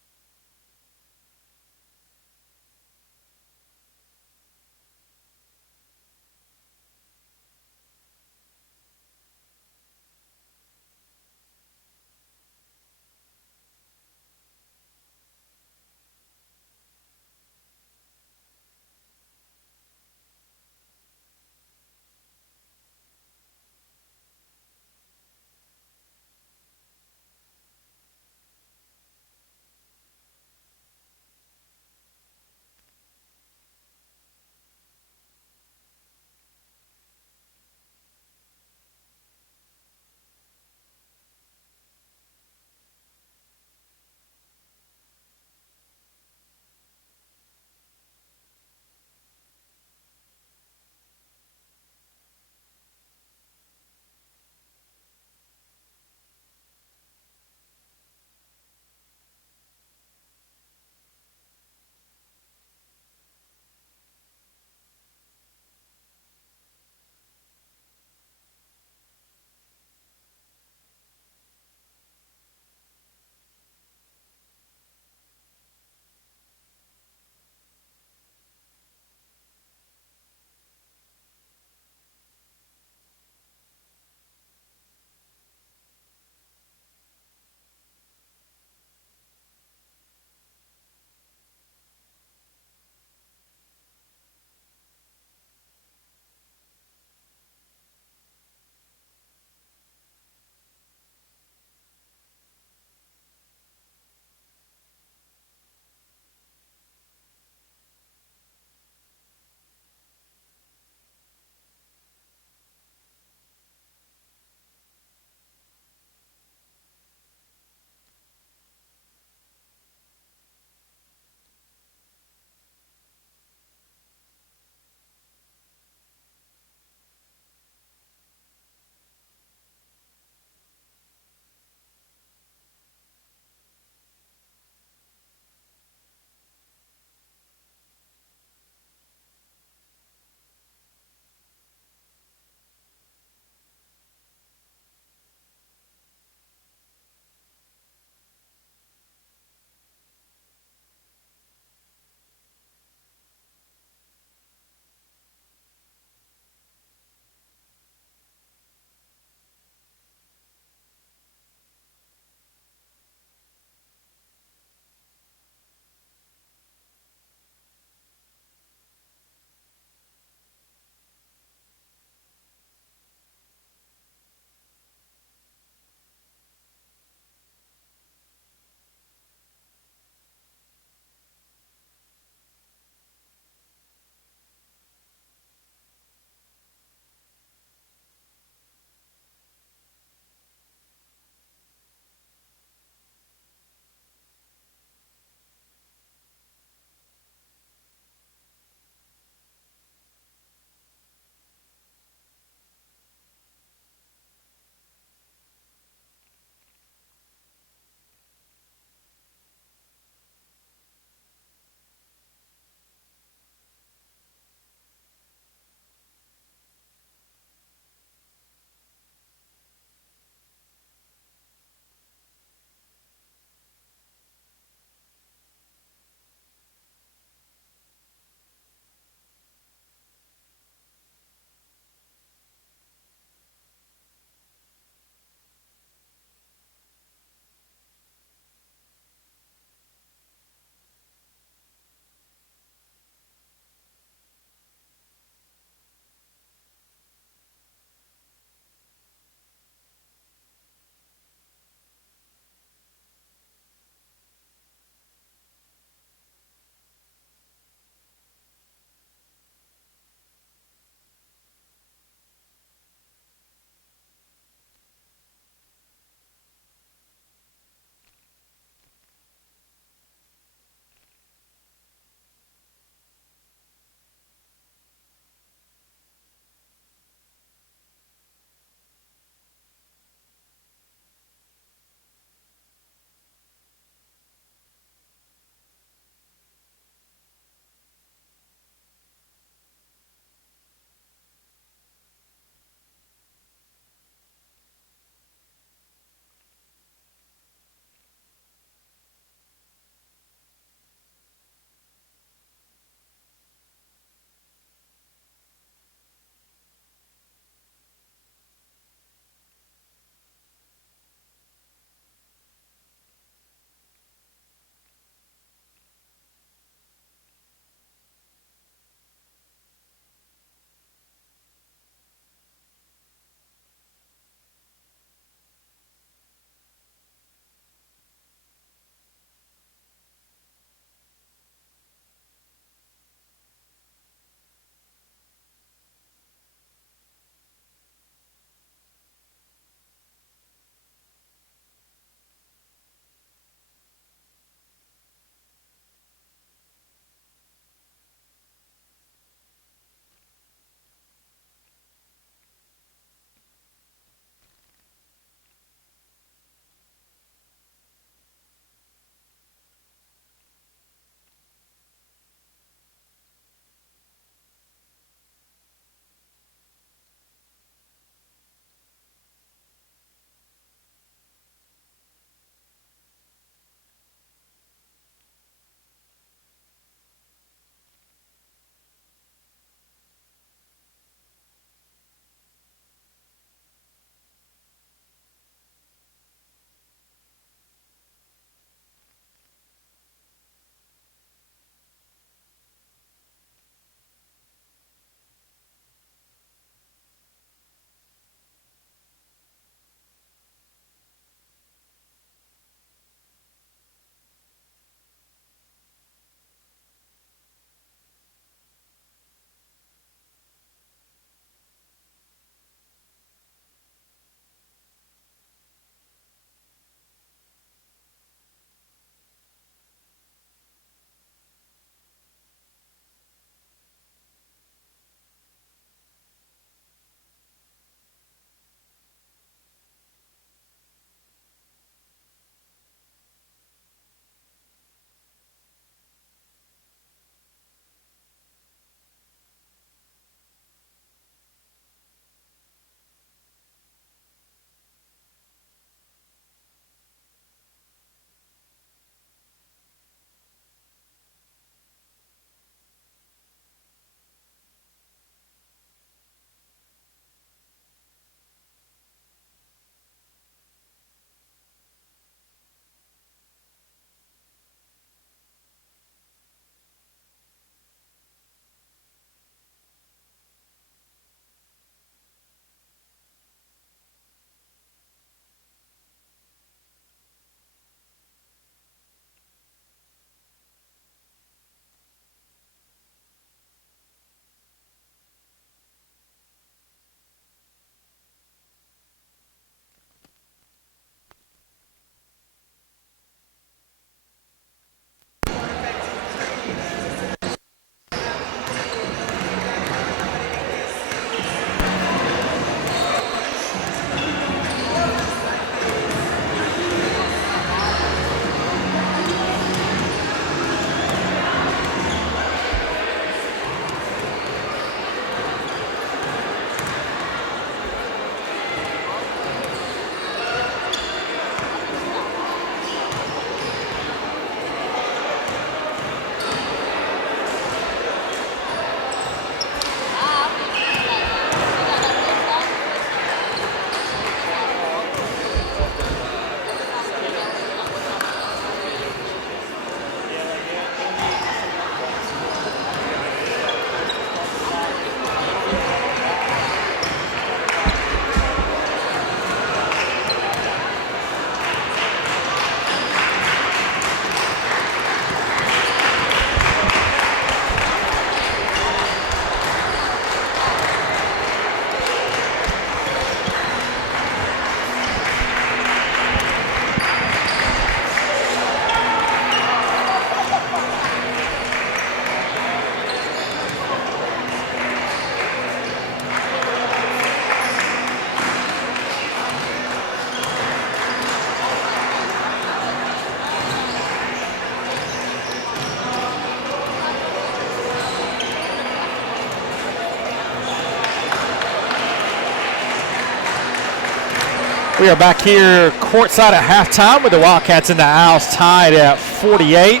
We are back here courtside at halftime with the Wildcats and the Owls tied at 48.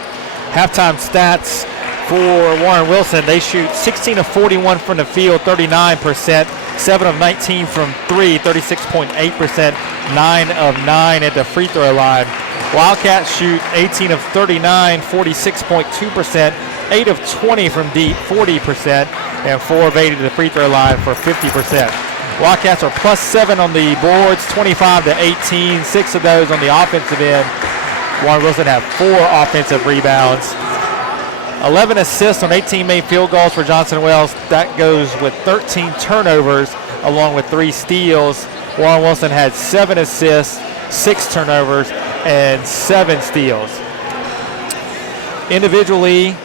Halftime stats for Warren Wilson. They shoot 16 of 41 from the field, 39%, 7 of 19 from 3, 36.8%, 9 of 9 at the free throw line. Wildcats shoot 18 of 39, 46.2%, 8 of 20 from deep, 40%, and 4 of 8 at the free throw line for 50%. Wildcats are +7 on the boards, 25 to 18, 6 of those on the offensive end. Warren Wilson had 4 offensive rebounds. 11 assists on 18 made field goals for Johnson Wells. That goes with 13 turnovers along with 3 steals. Warren Wilson had 7 assists, 6 turnovers, and 7 steals. Individually,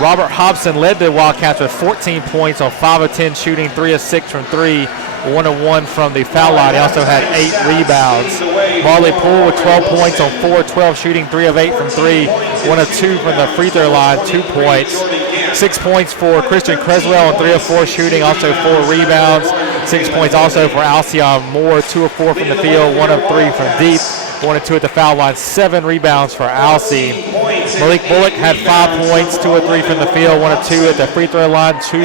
Robert Hobson led the Wildcats with 14 points on 5 of 10 shooting, 3 of 6 from 3, 1 of 1 from the foul line. He also had 8 rebounds. Marley Poole with 12 points on 4 of 12 shooting, 3 of 8 from 3, 1 of 2 from the free throw line, 2 points. 6 points for Christian Creswell on 3 of 4 shooting, also 4 rebounds. 6 points also for Alcyon Moore, 2 of 4 from the field, 1 of 3 from deep, 1 of 2 at the foul line, 7 rebounds for Alcy. Malik Bullock had 5 points, 2 of 3 from the field, 1 of 2 at the free throw line, 2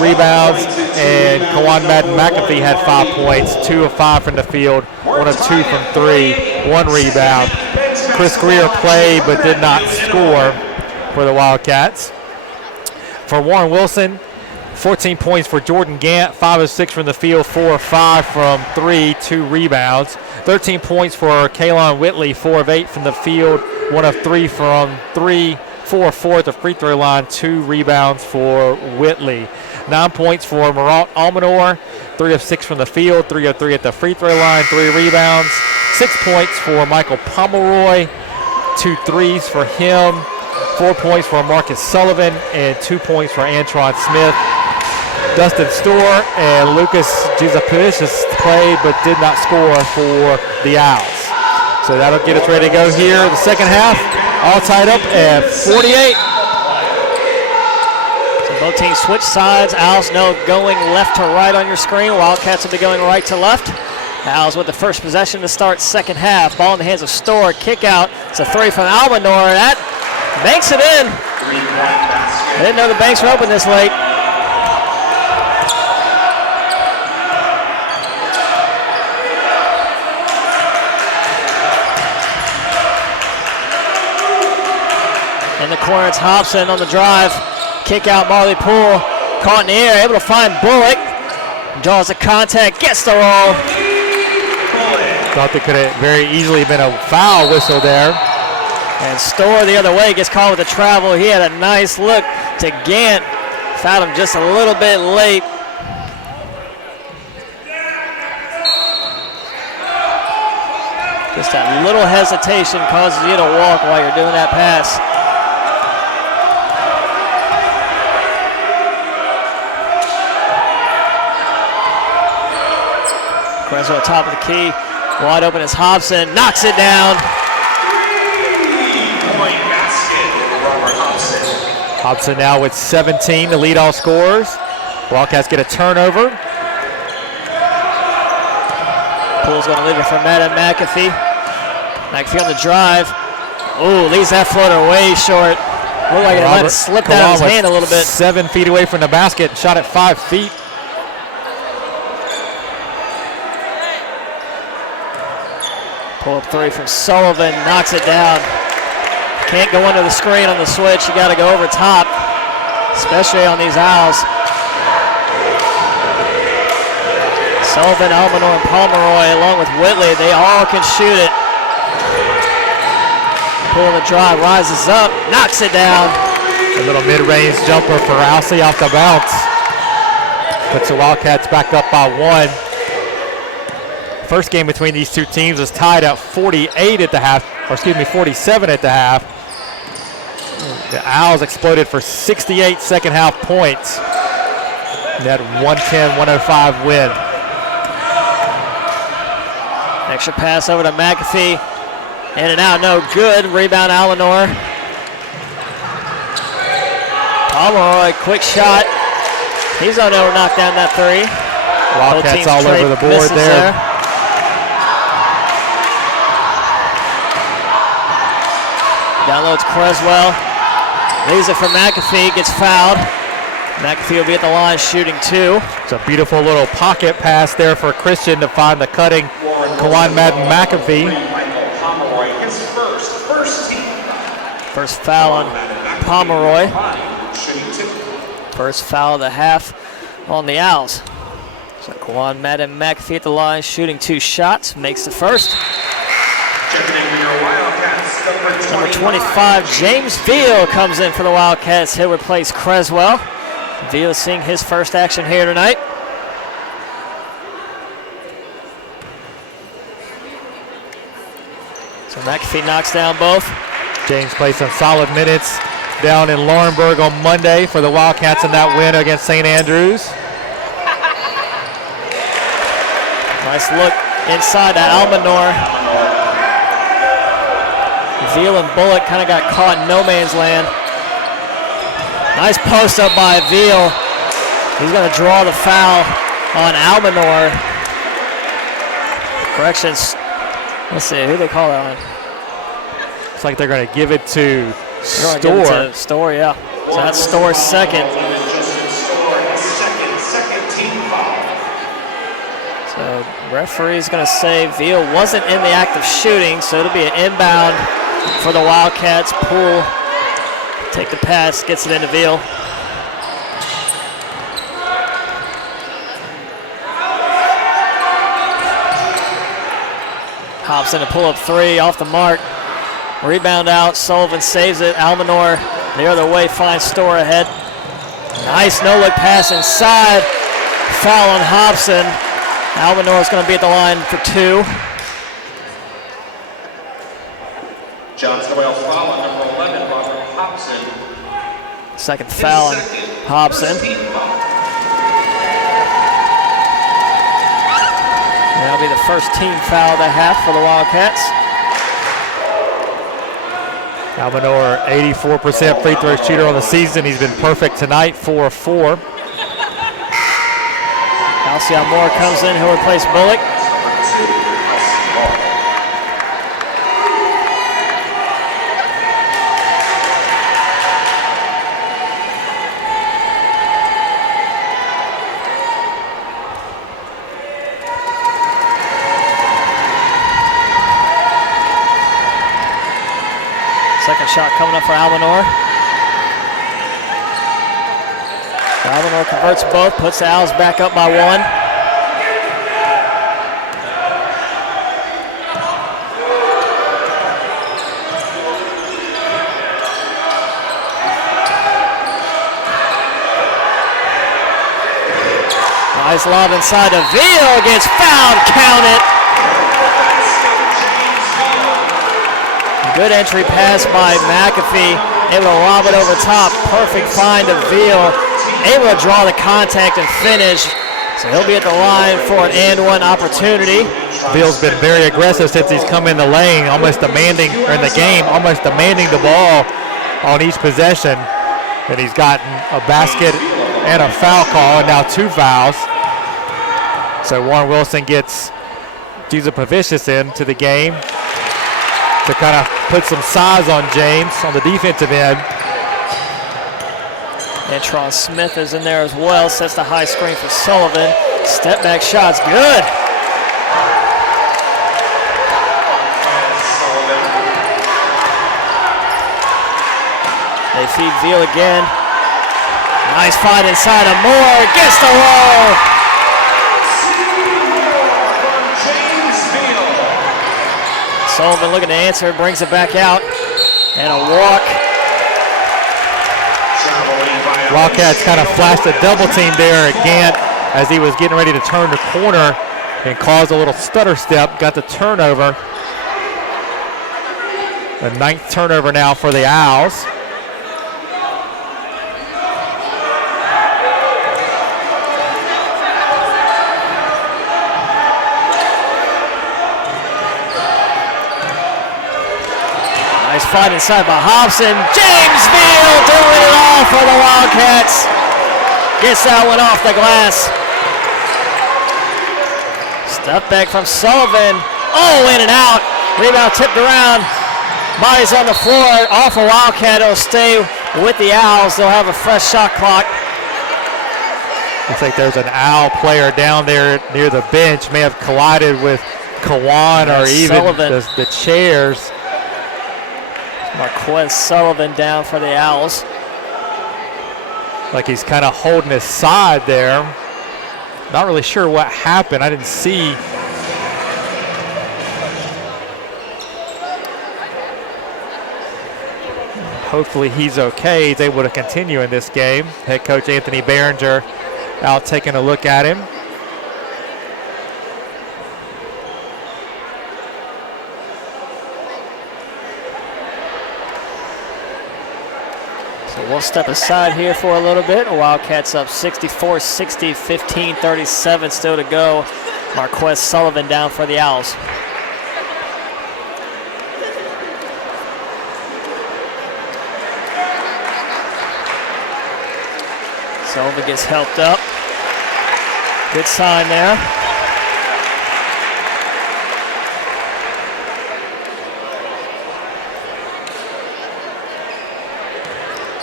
rebounds. And Kawan Madden McAfee had 5 points, 2 of 5 from the field, 1 of 2 from 3, 1 rebound. Chris Greer played but did not score for the Wildcats. For Warren Wilson, 14 points for Jordan Gant, 5 of 6 from the field, 4 of 5 from 3, 2 rebounds. 13 points for Kaylon Whitley, 4 of 8 from the field, 1 of 3 from 3, 4 of 4 at the free throw line, 2 rebounds for Whitley. 9 points for Marat Almanor, 3 of 6 from the field, 3 of 3 at the free throw line, 3 rebounds. 6 points for Michael Pomeroy, 2 threes for him, 4 points for Marcus Sullivan, and 2 points for Antron Smith. Dustin Storr and Lucas Giuseppidis played but did not score for the Owls. So that'll get us ready to go here. The second half, all tied up at 48. So both teams switch sides. Owls know going left to right on your screen. Wildcats will be going right to left. Owls with the first possession to start second half. Ball in the hands of Storr. Kick out. It's a 3 from Almanor. That banks it in. I didn't know the banks were open this late. In the corner, it's Hobson on the drive. Kick out Marley Poole. Caught in the air, able to find Bullock. Draws the contact, gets the roll. Thought there could have very easily been a foul whistle there. And Storr the other way gets caught with the travel. He had a nice look to Gant. Fouled him just a little bit late. Just that little hesitation causes you to walk while you're doing that pass. Creswell top of the key. Wide open is Hobson. Knocks it down. Hobson now with 17 to lead all scorers. Wildcats get a turnover. Poole's going to leave it for Madden McAfee. McAfee on the drive. Ooh, leaves that floater way short. Looked like it might have slipped out of his hand a little bit. 7 feet away from the basket, shot at 5 feet. Pull up 3 from Sullivan, knocks it down. Can't go under the screen on the switch. You got to go over top, especially on these Owls. Sullivan, Almanor, and Pomeroy, along with Whitley, they all can shoot it. Pulling the drive, rises up, knocks it down. A little mid-range jumper for Alcy off the bounce. Puts the Wildcats back up by 1. First game between these two teams was tied at 48 at the half, or excuse me, 47 at the half. The Owls exploded for 68 second half points. That 110-105 win. Extra pass over to McAfee. In and out, no good. Rebound, Almanor. Pomeroy, quick shot. He's unable to knock down that 3. Wildcats all over the board there. Downloads Creswell. Leaves it for McAfee. Gets fouled. McAfee will be at the line shooting 2. It's a beautiful little pocket pass there for Christian to find the cutting Kawan Madden McAfee. First foul on Pomeroy. First foul of the half on the Owls. So Kawan Madden McAfee at the line shooting 2 shots. Makes the first. Number 25, James Veal comes in for the Wildcats. He'll replace Creswell. Veal seeing his first action here tonight. So McAfee knocks down both. James played some solid minutes down in Laurinburg on Monday for the Wildcats in that win against St. Andrews. Nice look inside to Almanor. Veal and Bullock kind of got caught in no man's land. Nice post up by Veal. He's going to draw the foul on Almanor. Corrections. Let's see, who they call that on? Looks like they're going to give it to Store. Give it to Store, yeah. So that's Store's second. So referee's going to say Veal wasn't in the act of shooting, so it'll be an inbound for the Wildcats. Poole take the pass, gets it into Veal. Hobson to pull up 3 off the mark. Rebound out, Sullivan saves it. Almanor the other way finds Store ahead. Nice no-look pass inside. Foul on Hobson. Almanor is going to be at the line for 2. Johnson Wales foul on number 11, Robert Hobson. Second foul on Hobson. That'll be the first team foul of the half for the Wildcats. Almanor, 84% free throw shooter on the season. He's been perfect tonight, 4 of 4. Alcion Moore comes in, he'll replace Bullock. Second shot coming up for Almanor. Almanor converts both, puts the Owls back up by 1. Nice lob inside to Veal, gets fouled, count it. Good entry pass by McAfee, able to lob it over top. Perfect find of Veal, able to draw the contact and finish. So he'll be at the line for an and-one opportunity. Veal's been very aggressive since he's come in the lane, almost demanding, or in the game, almost demanding the ball on each possession. And he's gotten a basket and a foul call, and now 2 fouls. So Warren Wilson gets Jesus Pavicius into the game to kind of put some size on James on the defensive end. Antron Smith is in there as well, sets the high screen for Sullivan. Step back shot's good. They feed Veal again. Nice fight inside of Moore, gets the roll. Sullivan looking to answer, brings it back out, and a walk. Wildcats kind of flashed a double team there at Gant as he was getting ready to turn the corner and caused a little stutter step, got the turnover. The 9th turnover now for the Owls. Nice fight inside by Hobson. James Veal doing it all for the Wildcats. Gets that one off the glass. Step back from Sullivan. Oh, in and out. Rebound tipped around. Bodies on the floor, off a Wildcat. It'll stay with the Owls. They'll have a fresh shot clock. Looks like there's an Owl player down there near the bench. May have collided with Kawan or even the chairs. Marquez Sullivan down for the Owls. Like he's kind of holding his side there. Not really sure what happened. I didn't see. Hopefully he's okay. He's able to continue in this game. Head coach Anthony Behringer out taking a look at him. So we'll step aside here for a little bit. Wildcats up 64-60, 15-37 still to go. Marquez Sullivan down for the Owls. Sullivan gets helped up. Good sign there.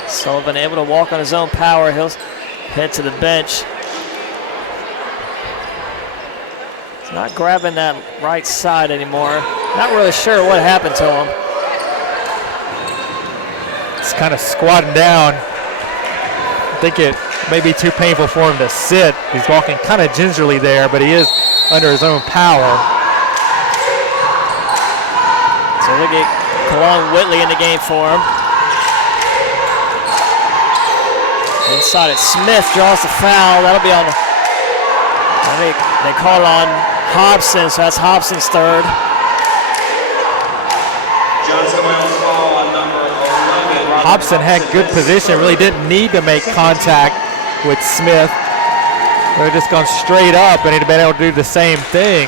Sullivan able to walk on his own power. He'll head to the bench. He's not grabbing that right side anymore. Not really sure what happened to him. He's kind of squatting down. I think it may be too painful for him to sit. He's walking kind of gingerly there, but he is under his own power. So we'll get Kalon Whitley in the game for him. Inside it, Smith draws the foul. That'll be on the, they call it on Hobson, so that's Hobson's third. Hobson had good position, really didn't need to make contact with Smith. They've just gone straight up and he'd have been able to do the same thing.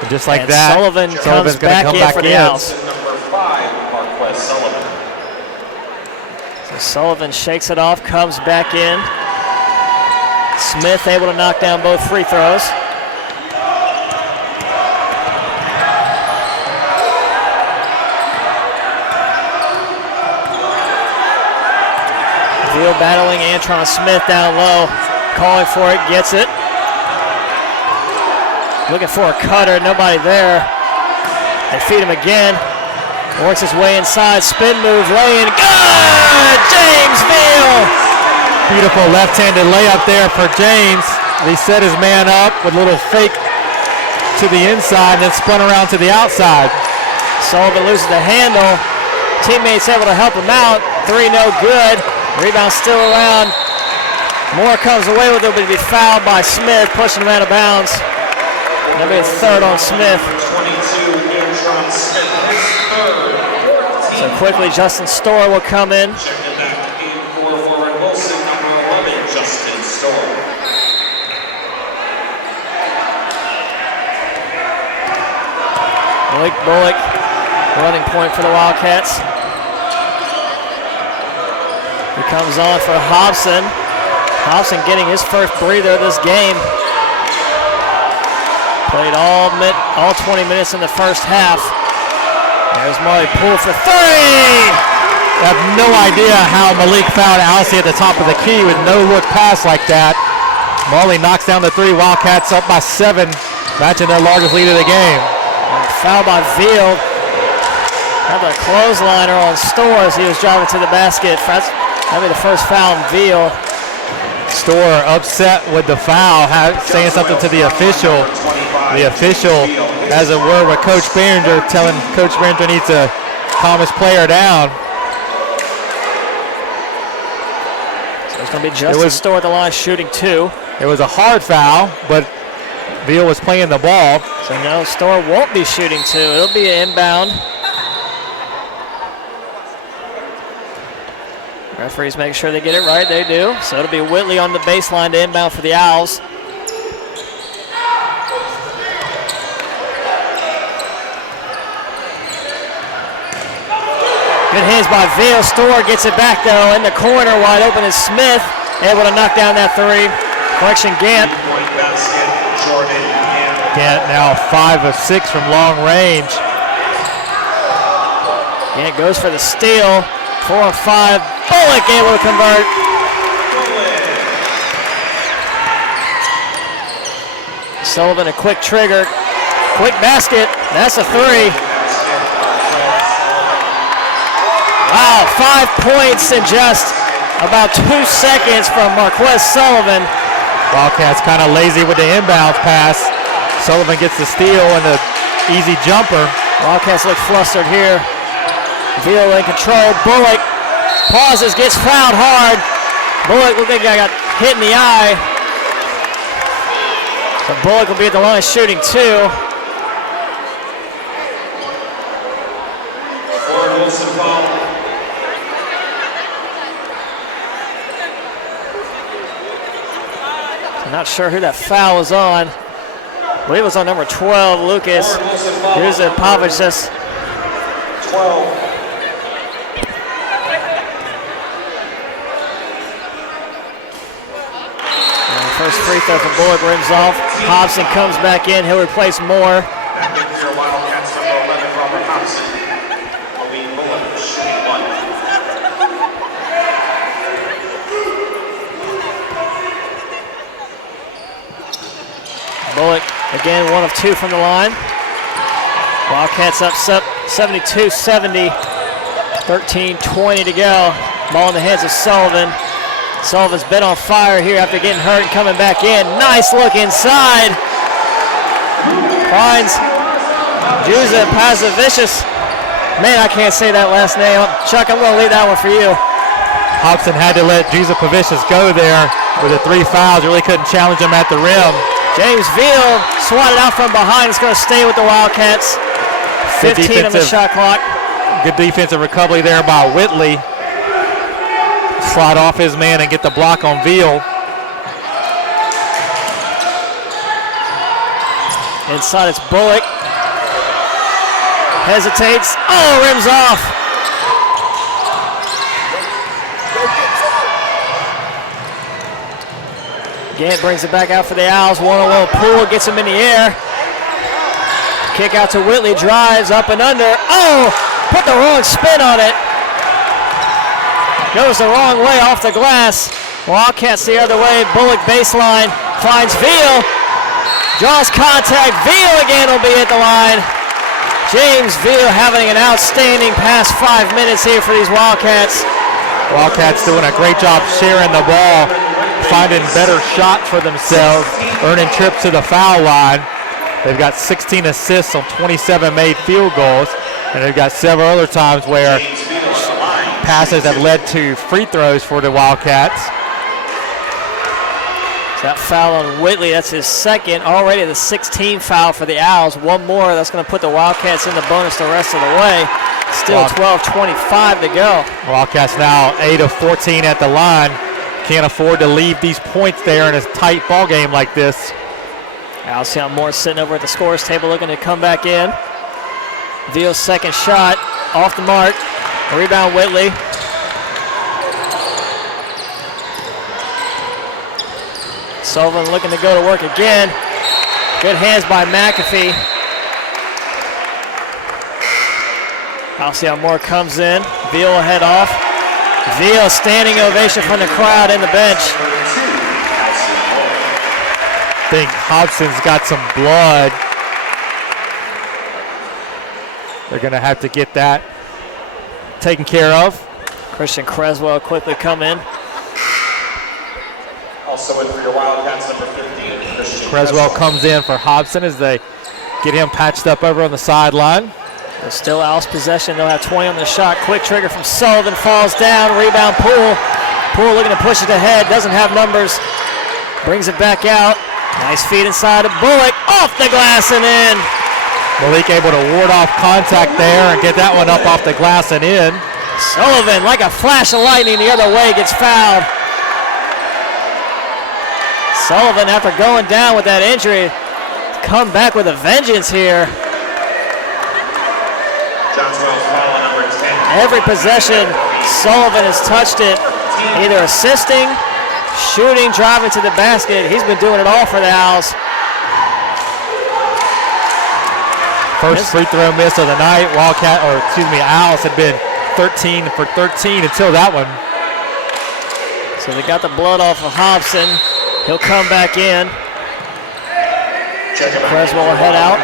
And just like that, Sullivan's comes back in for the Owls. So Sullivan shakes it off, comes back in. Smith able to knock down both free throws. Veal battling Antron Smith down low, calling for it, gets it. Looking for a cutter, nobody there. They feed him again. Works his way inside, spin move, lay in, good! James Veal! Beautiful left-handed layup there for James. He set his man up with a little fake to the inside, then spun around to the outside. Sullivan loses the handle. Teammates able to help him out. Three no good. Rebound still around. Moore comes away with it, but he'll be fouled by Smith, pushing him out of bounds. That'll be a third on Smith. So quickly, Justin Storr will come in. Malik Bullock, running point for the Wildcats. He comes on for Hobson. Hobson getting his first breather of this game. Played all 20 minutes in the first half. There's Marley Poole for three! I have no idea how Malik found Alcee at the top of the key with no look pass like that. Marley knocks down the three. Wildcats up by 7, matching their largest lead of the game. Foul by Veal. Had a clothesliner on Storr as he was driving to the basket. That'll be the first foul on Veal. Storr upset with the foul, saying something to the official. The official has a word with Coach Behringer, telling Coach Behringer needs to calm his player down. So it's going to be Justin Storr at the line shooting 2. It was a hard foul, but Veal was playing the ball. So no, Storr won't be shooting 2. It'll be an inbound. Referees make sure they get it right. They do. So it'll be Whitley on the baseline to inbound for the Owls. Good hands by Veal. Storr gets it back though in the corner. Wide open is Smith. Able to knock down that three. Correction, Gant. Gant now 5 of 6 from long range. Again, it goes for the steal. 4 on 5. Bullock able to convert. Sullivan a quick trigger. Quick basket. That's a 3. Wow, 5 points in just about 2 seconds from Marquez Sullivan. Wildcats kind of lazy with the inbounds pass. Sullivan gets the steal and the easy jumper. Wildcats look flustered here. Veal in control. Bullock pauses, gets fouled hard. Bullock looked like he got hit in the eye. So Bullock will be at the line shooting 2. I'm not sure who that foul was on. I believe it was on number 12, Lucas. Here's a Pavicius. 12. First free throw for Bullock rims off. Hobson comes back in. He'll replace Moore. Back in for your Wildcats, number 11, Robert Hobson. Malik Bullock, shooting 1. Bullock, again, 1 of 2 from the line. Wildcats up 72-70. 13:20 to go. Ball in the hands of Sullivan. Sullivan's been on fire here after getting hurt and coming back in. Nice look inside. Finds Juza Pazavicius. Man, I can't say that last name. Chuck, I'm going to leave that one for you. Hobson had to let Juza Pavicius go there with the 3 fouls. Really couldn't challenge him at the rim. James Veal swatted out from behind. It's going to stay with the Wildcats. 15 on the shot clock. Good defensive recovery there by Whitley. Slide off his man and get the block on Veal. Inside it's Bullock. Hesitates. Oh, rims off. Gant brings it back out for the Owls. 1-on-1 Poole gets him in the air. Kick out to Whitley. Drives up and under. Oh, put the wrong spin on it. Goes the wrong way off the glass. Wildcats the other way. Bullock baseline. Finds Veal. Draws contact. Veal again will be at the line. James Veal having an outstanding past 5 minutes here for these Wildcats. Wildcats doing a great job sharing the ball, finding better shots for themselves, earning trips to the foul line. They've got 16 assists on 27 made field goals, and they've got several other times where passes have led to free throws for the Wildcats. That foul on Whitley, that's his second, already the 16th foul for the Owls. One more, that's going to put the Wildcats in the bonus the rest of the way. Still 12:25 to go. Wildcats now 8 of 14 at the line. Can't afford to leave these points there in a tight ball game like this. Alcyon Moore sitting over at the scorer's table looking to come back in. Veal's second shot off the mark. Rebound Whitley. Sullivan looking to go to work again. Good hands by McAfee. Alcyon Moore comes in. Veal will head off. Veal standing ovation from the crowd and the bench. I think Hobson's got some blood. They're going to have to get that taken care of. Christian Creswell quickly come in. Also in for your Wildcats, number 15, Christian Creswell comes in for Hobson as they get him patched up over on the sideline. They're still Owls possession. They'll have 20 on the shot. Quick trigger from Sullivan. Falls down. Rebound Poole. Poole looking to push it ahead. Doesn't have numbers. Brings it back out. Nice feed inside of Bullock. Off the glass and in. Malik able to ward off contact there and get that one up off the glass and in. Sullivan, like a flash of lightning the other way, gets fouled. Sullivan, after going down with that injury, come back with a vengeance here. Every possession, Sullivan has touched it, either assisting, shooting, driving to the basket. He's been doing it all for the Owls. First free throw miss of the night. Owls had been 13 for 13 until that one. So they got the blood off of Hobson. He'll come back in. Creswell will head out.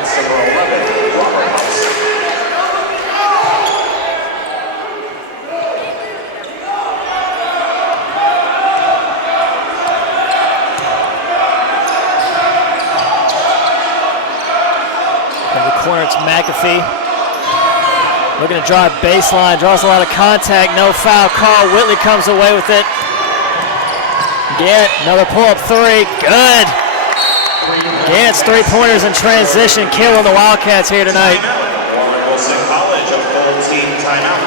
In the corner, it's McAfee. Looking to drive baseline, draws a lot of contact, no foul call. Whitley comes away with it. Gant, another pull-up three, good. Gant's three-pointers in transition, killing the Wildcats here tonight. Warren Wilson College, a full team timeout.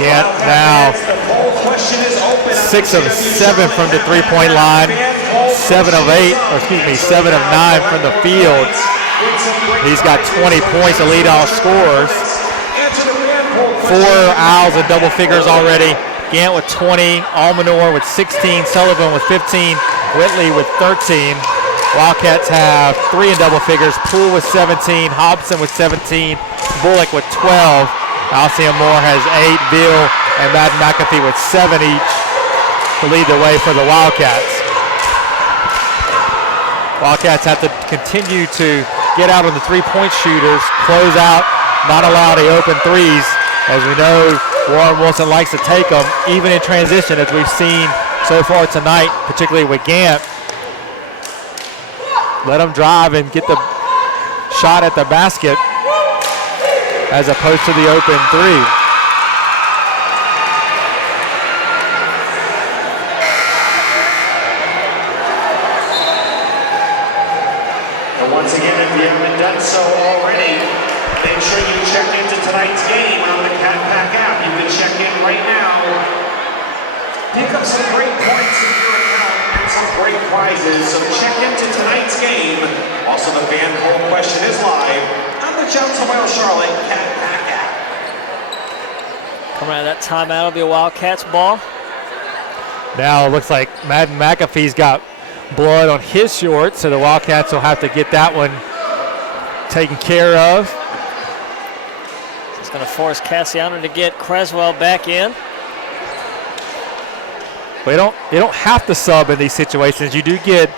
Gant now 6 of 7 from the three-point line, 7 of 9 from the field. He's got 20 points to lead all scorers. 4 Owls in double figures already. Gant with 20, Almanor with 16, Sullivan with 15, Whitley with 13. Wildcats have 3 in double figures, Poole with 17, Hobson with 17, Bullock with 12. Alcyon Moore has 8, Veal and Madden McAfee with 7 each to lead the way for the Wildcats. Wildcats have to continue to get out on the three-point shooters, close out, not allow the open threes. As we know, Warren Wilson likes to take them, even in transition, as we've seen so far tonight, particularly with Gant. Let them drive and get the shot at the basket as opposed to the open three. And once again, if you haven't done so already, make sure you check into tonight's game on the Cat Pack app. You can check in right now. Pick up some great points in your account and some great prizes. So check into tonight's game. Also, the fan poll question is live on the Johnson Wales Charlotte Cat Pack app. Coming out of that timeout will be a Wildcats ball. Now it looks like Madden McAfee's got blood on his shorts, so the Wildcats will have to get that one taken care of. It's going to force Cassiano to get Creswell back in. But you don't have to sub in these situations. You do get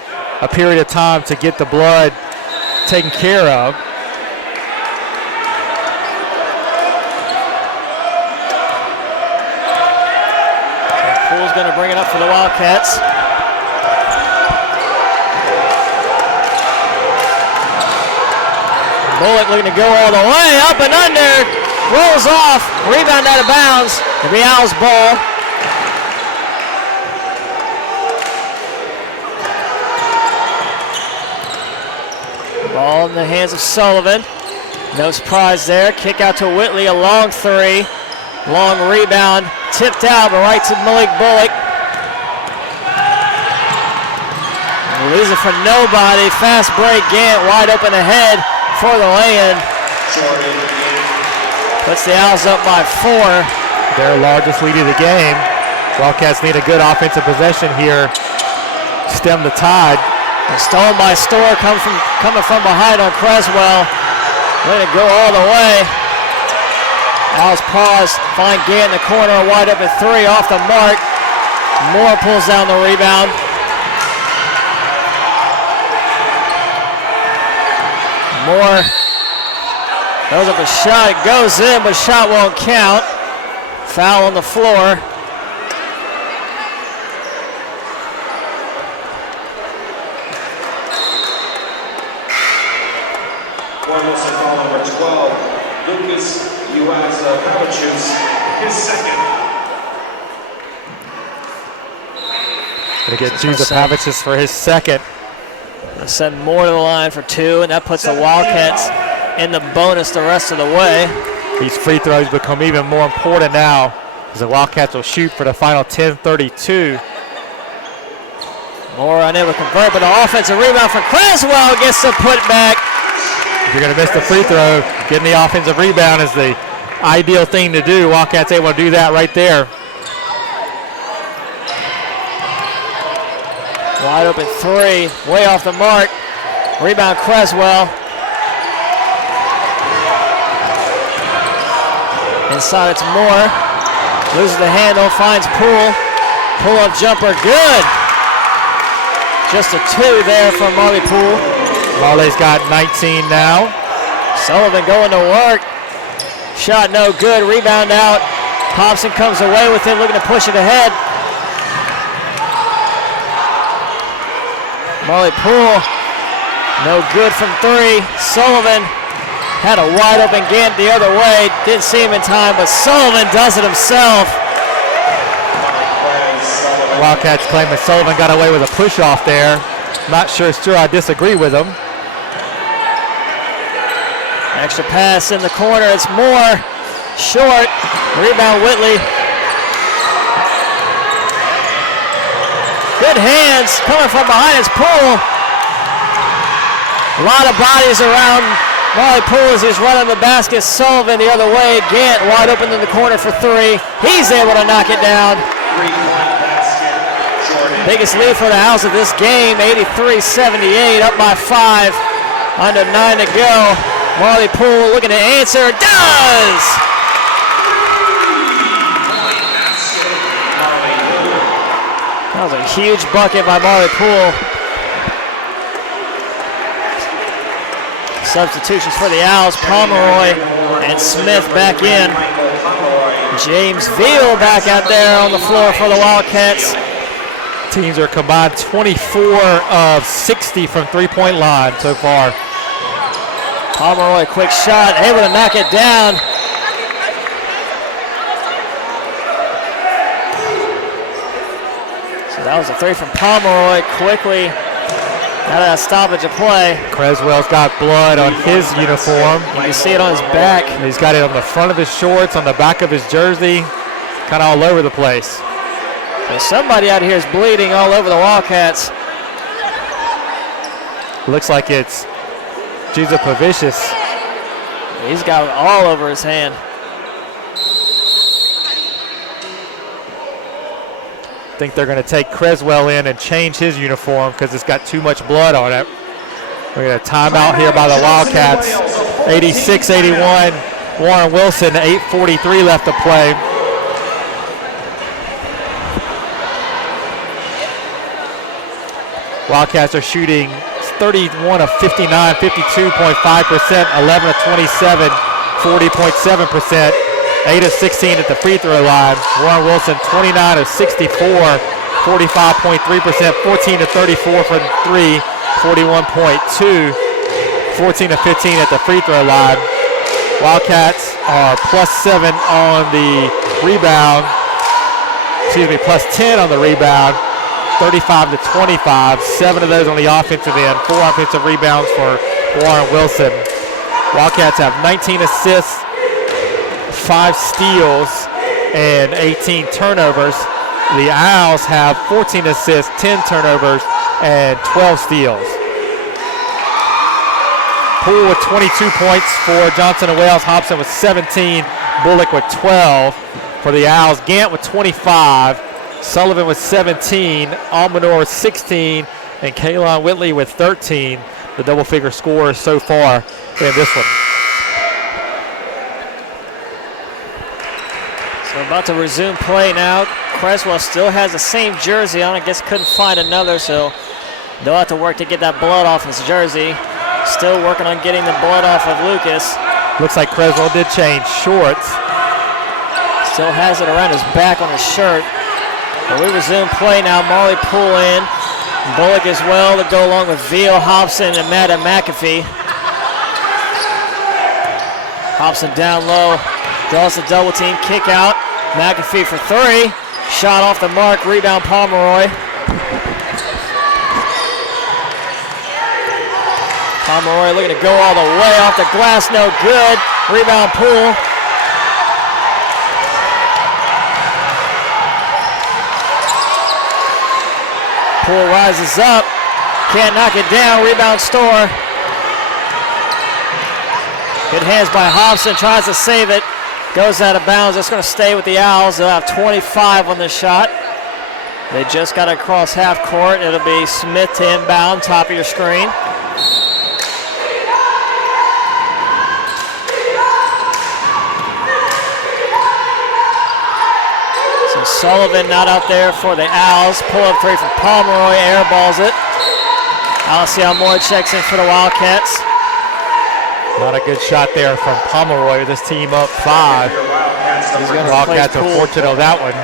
a period of time to get the blood taken care of. Poole's going to bring it up for the Wildcats. Bullock looking to go all the way, up and under, rolls off, rebound out of bounds. It'll be Owls' ball. Ball in the hands of Sullivan. No surprise there. Kick out to Whitley, a long three. Long rebound, tipped out, but right to Malik Bullock. Losing for nobody. Fast break, Gant wide open ahead for the lay-in. Puts the Owls up by 4. Their largest lead of the game. Wildcats need a good offensive possession here. Stem the tide. And stolen by Storr, coming from behind on Creswell. Let it go all the way. Owls pause, find Gant in the corner, wide open 3 off the mark. Moore pulls down the rebound. Moore throws up a shot, it goes in, but shot won't count. Foul on the floor. Warren Wilson foul number 12. Lucas Pavachus, his second. Gonna get Pavachus for his second. Send Moore to the line for 2, and that puts the Wildcats in the bonus the rest of the way. These free throws become even more important now as the Wildcats will shoot for the final 10:32. Moore unable to convert, but the offensive rebound from Creswell gets the putback. If you're going to miss the free throw, getting the offensive rebound is the ideal thing to do. Wildcats able to do that right there. Wide open 3, way off the mark. Rebound Creswell. Inside it's Moore. Loses the handle, finds Poole. Pull-up jumper, good. Just a 2 there from Marley Poole. Marley's got 19 now. Sullivan going to work. Shot no good, rebound out. Hobson comes away with it, looking to push it ahead. Marley Poole, no good from 3. Sullivan had a wide open Gant the other way. Didn't see him in time, but Sullivan does it himself. Wildcats claim that Sullivan got away with a push off there. Not sure I disagree with him. Extra pass in the corner, it's Moore. Short, rebound Whitley. Good hands coming from behind, it's Poole. A lot of bodies around Marley Poole as he's running the basket. Sullivan the other way. Gant wide open in the corner for 3. He's able to knock it down. Biggest lead for the Owls of this game, 83-78, up by 5. Under 9 to go. Marley Poole looking to answer, does! That was a huge bucket by Marley Poole. Substitutions for the Owls, Pomeroy and Smith back in. James Veal back out there on the floor for the Wildcats. Teams are combined 24 of 60 from three-point line so far. Pomeroy, quick shot, able to knock it down. So that was a 3 from Pomeroy, quickly out of that stoppage of play. Creswell's got blood on his uniform. You can see it on his back. He's got it on the front of his shorts, on the back of his jersey, kind of all over the place. So somebody out here is bleeding all over the Wildcats. Looks like it's Jesus Pavicius. He's got it all over his hand. I think they're going to take Creswell in and change his uniform because it's got too much blood on it. We're going to timeout here by the Wildcats. 86-81. Warren Wilson, 8:43 left to play. Wildcats are shooting 31 of 59, 52.5%, 11 of 27, 40.7%, 8 of 16 at the free throw line. Warren Wilson, 29 of 64, 45.3%, 14 of 34 from 3, 41.2, 14 of 15 at the free throw line. Wildcats are +7 on the rebound, +10 on the rebound. 35 to 25, 7 of those on the offensive end, 4 offensive rebounds for Warren Wilson. Wildcats have 19 assists, 5 steals, and 18 turnovers. The Owls have 14 assists, 10 turnovers, and 12 steals. Poole with 22 points for Johnson and Wales. Hobson with 17, Bullock with 12 for the Owls. Gant with 25. Sullivan with 17, Almanor with 16, and Kaylon Whitley with 13. The double-figure scorers so far in this one. So about to resume play now. Creswell still has the same jersey on. I guess couldn't find another, so they'll have to work to get that blood off his jersey. Still working on getting the blood off of Lucas. Looks like Creswell did change shorts. Still has it around his back on his shirt. But we resume play now. Marley Poole in. Bullock as well to go along with Veal, Hobson, and Matt McAfee. Hobson down low. Draws the double team. Kick out. McAfee for 3. Shot off the mark. Rebound Pomeroy. Pomeroy looking to go all the way off the glass. No good. Rebound Poole. Poole rises up, can't knock it down, rebound Storr. Good hands by Hobson, tries to save it, goes out of bounds. That's going to stay with the Owls. They'll have 25 on this shot. They just got across half court. It'll be Smith to inbound, top of your screen. Sullivan not out there for the Owls. Pull-up three from Pomeroy, airballs it. Alcyon Moore checks in for the Wildcats. Not a good shot there from Pomeroy. This team up 5. Wildcats are fortunate on that one.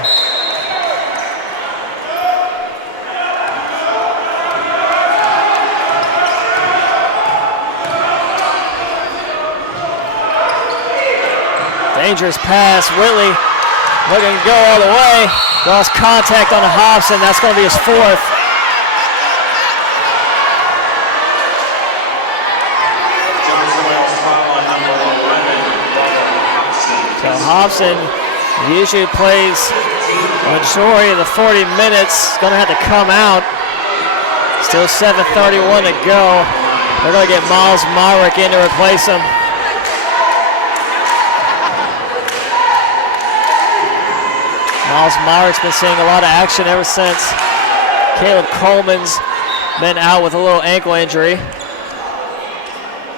Dangerous pass. Whitley looking to go all the way. Lost contact on the Hobson. That's going to be his 4th. So Hobson usually plays the majority of the 40 minutes. Going to have to come out. Still 7:31 to go. They're going to get Miles Myrick in to replace him. Miles Myrick's been seeing a lot of action ever since Caleb Coleman's been out with a little ankle injury.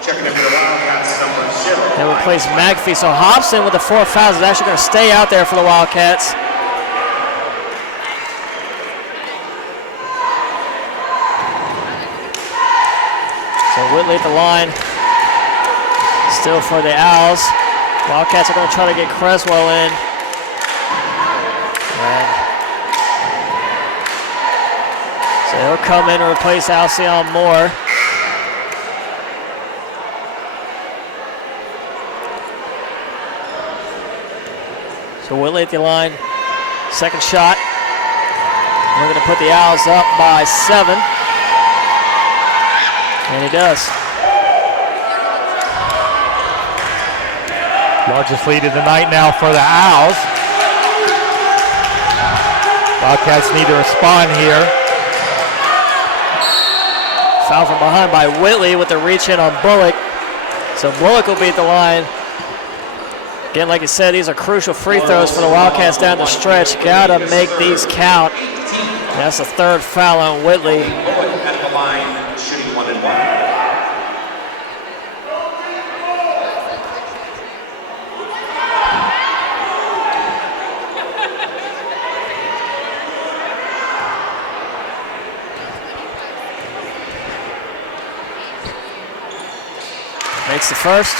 Checking in for the Wildcats, number 0. They replace McAfee, so Hobson with the 4 fouls is actually going to stay out there for the Wildcats. So Whitley at the line, still for the Owls. Wildcats are going to try to get Creswell in. So he'll come in and replace Alcyon Moore. So Whitley at the line. Second shot. We're going to put the Owls up by 7. And he does. Largest lead of the night now for the Owls. Wildcats need to respond here. Foul from behind by Whitley with the reach in on Bullock. So Bullock will be at the line. Again, like I said, these are crucial free throws for the Wildcats down the stretch. Gotta make these count. That's the 3rd foul on Whitley. Bullock at the line, shooting 1 and 1. Makes the first.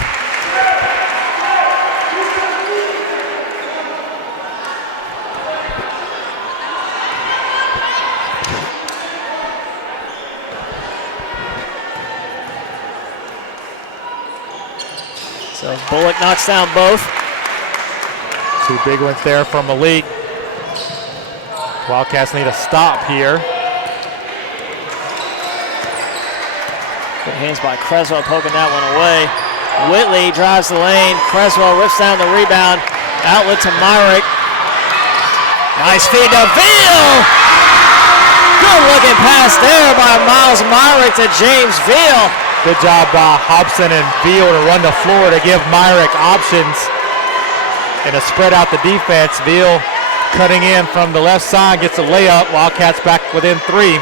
So Bullock knocks down both. 2 big ones there from Malik. Wildcats need a stop here. Good hands by Creswell, poking that one away. Whitley drives the lane. Creswell rips down the rebound. Outlet to Myrick. Nice feed to Veal. Good looking pass there by Miles Myrick to James Veal. Good job by Hobson and Veal to run the floor to give Myrick options and to spread out the defense. Veal cutting in from the left side, gets a layup. Wildcats back within 3.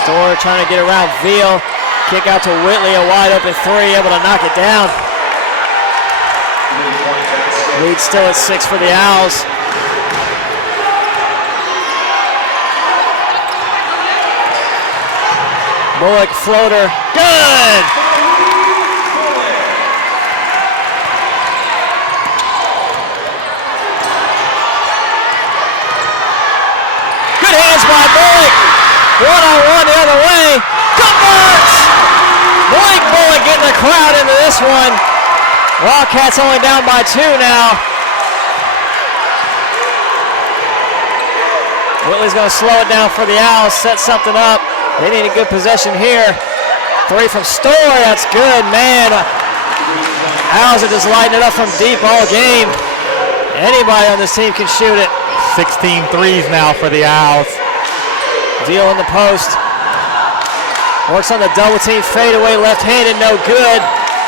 Storer trying to get around Veal. Kick out to Whitley, a wide open 3, able to knock it down. Lead still at 6 for the Owls. Bullock floater, good! Good hands by Bullock. 1-on-1 the other way. Converts! Blake Bullock getting the crowd into this one. Wildcats only down by 2 now. Whitley's going to slow it down for the Owls, set something up. They need a good possession here. 3 from Story, that's good, man. Owls are just lighting it up from deep all game. Anybody on this team can shoot it. 16 threes now for the Owls. Veal in the post. Works on the double team fadeaway, left-handed, no good.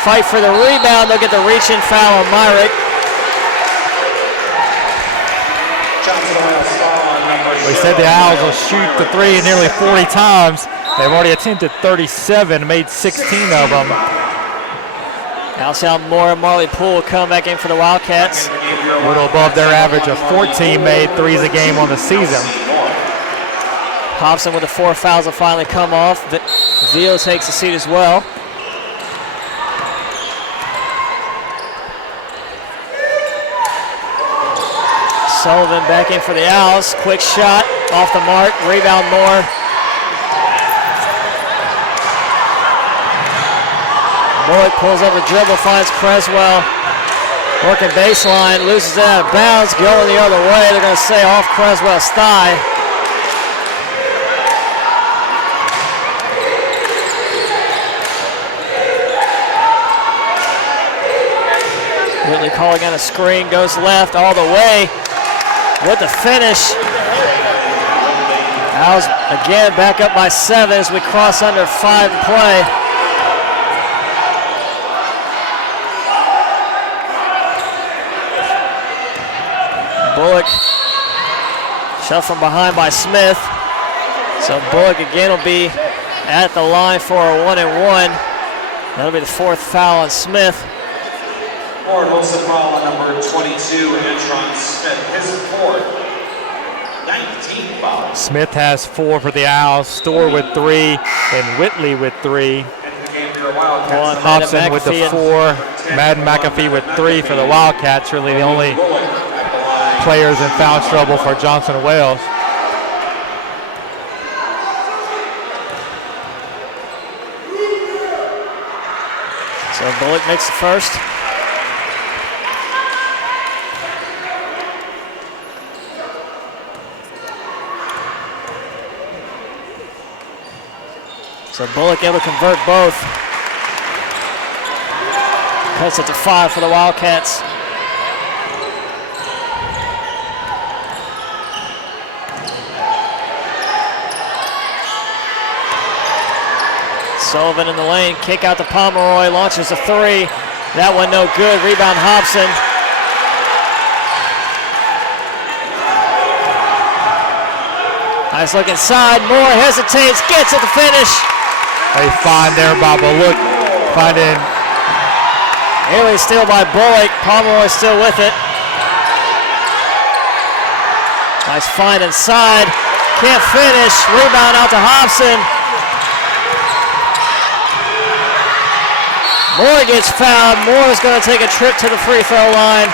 Fight for the rebound, they'll get the reach-in foul on Myrick. We said the Owls will shoot the 3 nearly 40 times. They've already attempted 37, made 16 of them. Alcyon Moore and Marley Poole come back in for the Wildcats. A little above their average of 14 made threes a game on the season. Hobson with the 4 fouls will finally come off. Vio takes a seat as well. Sullivan back in for the Owls. Quick shot off the mark. Rebound Moore. Bullock pulls up the dribble, finds Creswell. Working baseline, loses it out of bounds, going the other way. They're going to say off Creswell's thigh. Whitley calling on a screen, goes left all the way with the finish. Owls again back up by 7 as we cross under 5 to play. Bullock shoved from behind by Smith. So Bullock again will be at the line for a 1-and-1. That'll be the 4th foul on Smith. Ford holds the foul on number 22, Antron Smith. His 4th, 19th foul. Smith has 4 for the Owls, Storr with 3, and Whitley with 3. Hobson with the 4, Madden McAfee with 3 for the Wildcats. Really the only players in foul trouble for Johnson Wales. So Bullock makes the first. So Bullock able to convert both. Cuts it to 5 for the Wildcats. Sullivan in the lane, kick out to Pomeroy, launches a 3. That one no good, rebound Hobson. Nice look inside, Moore hesitates, gets it to finish. A find there by Bullock, finding. Early steal by Bullock, Pomeroy still with it. Nice find inside, can't finish, rebound out to Hobson. Moore gets fouled. Moore is going to take a trip to the free throw line.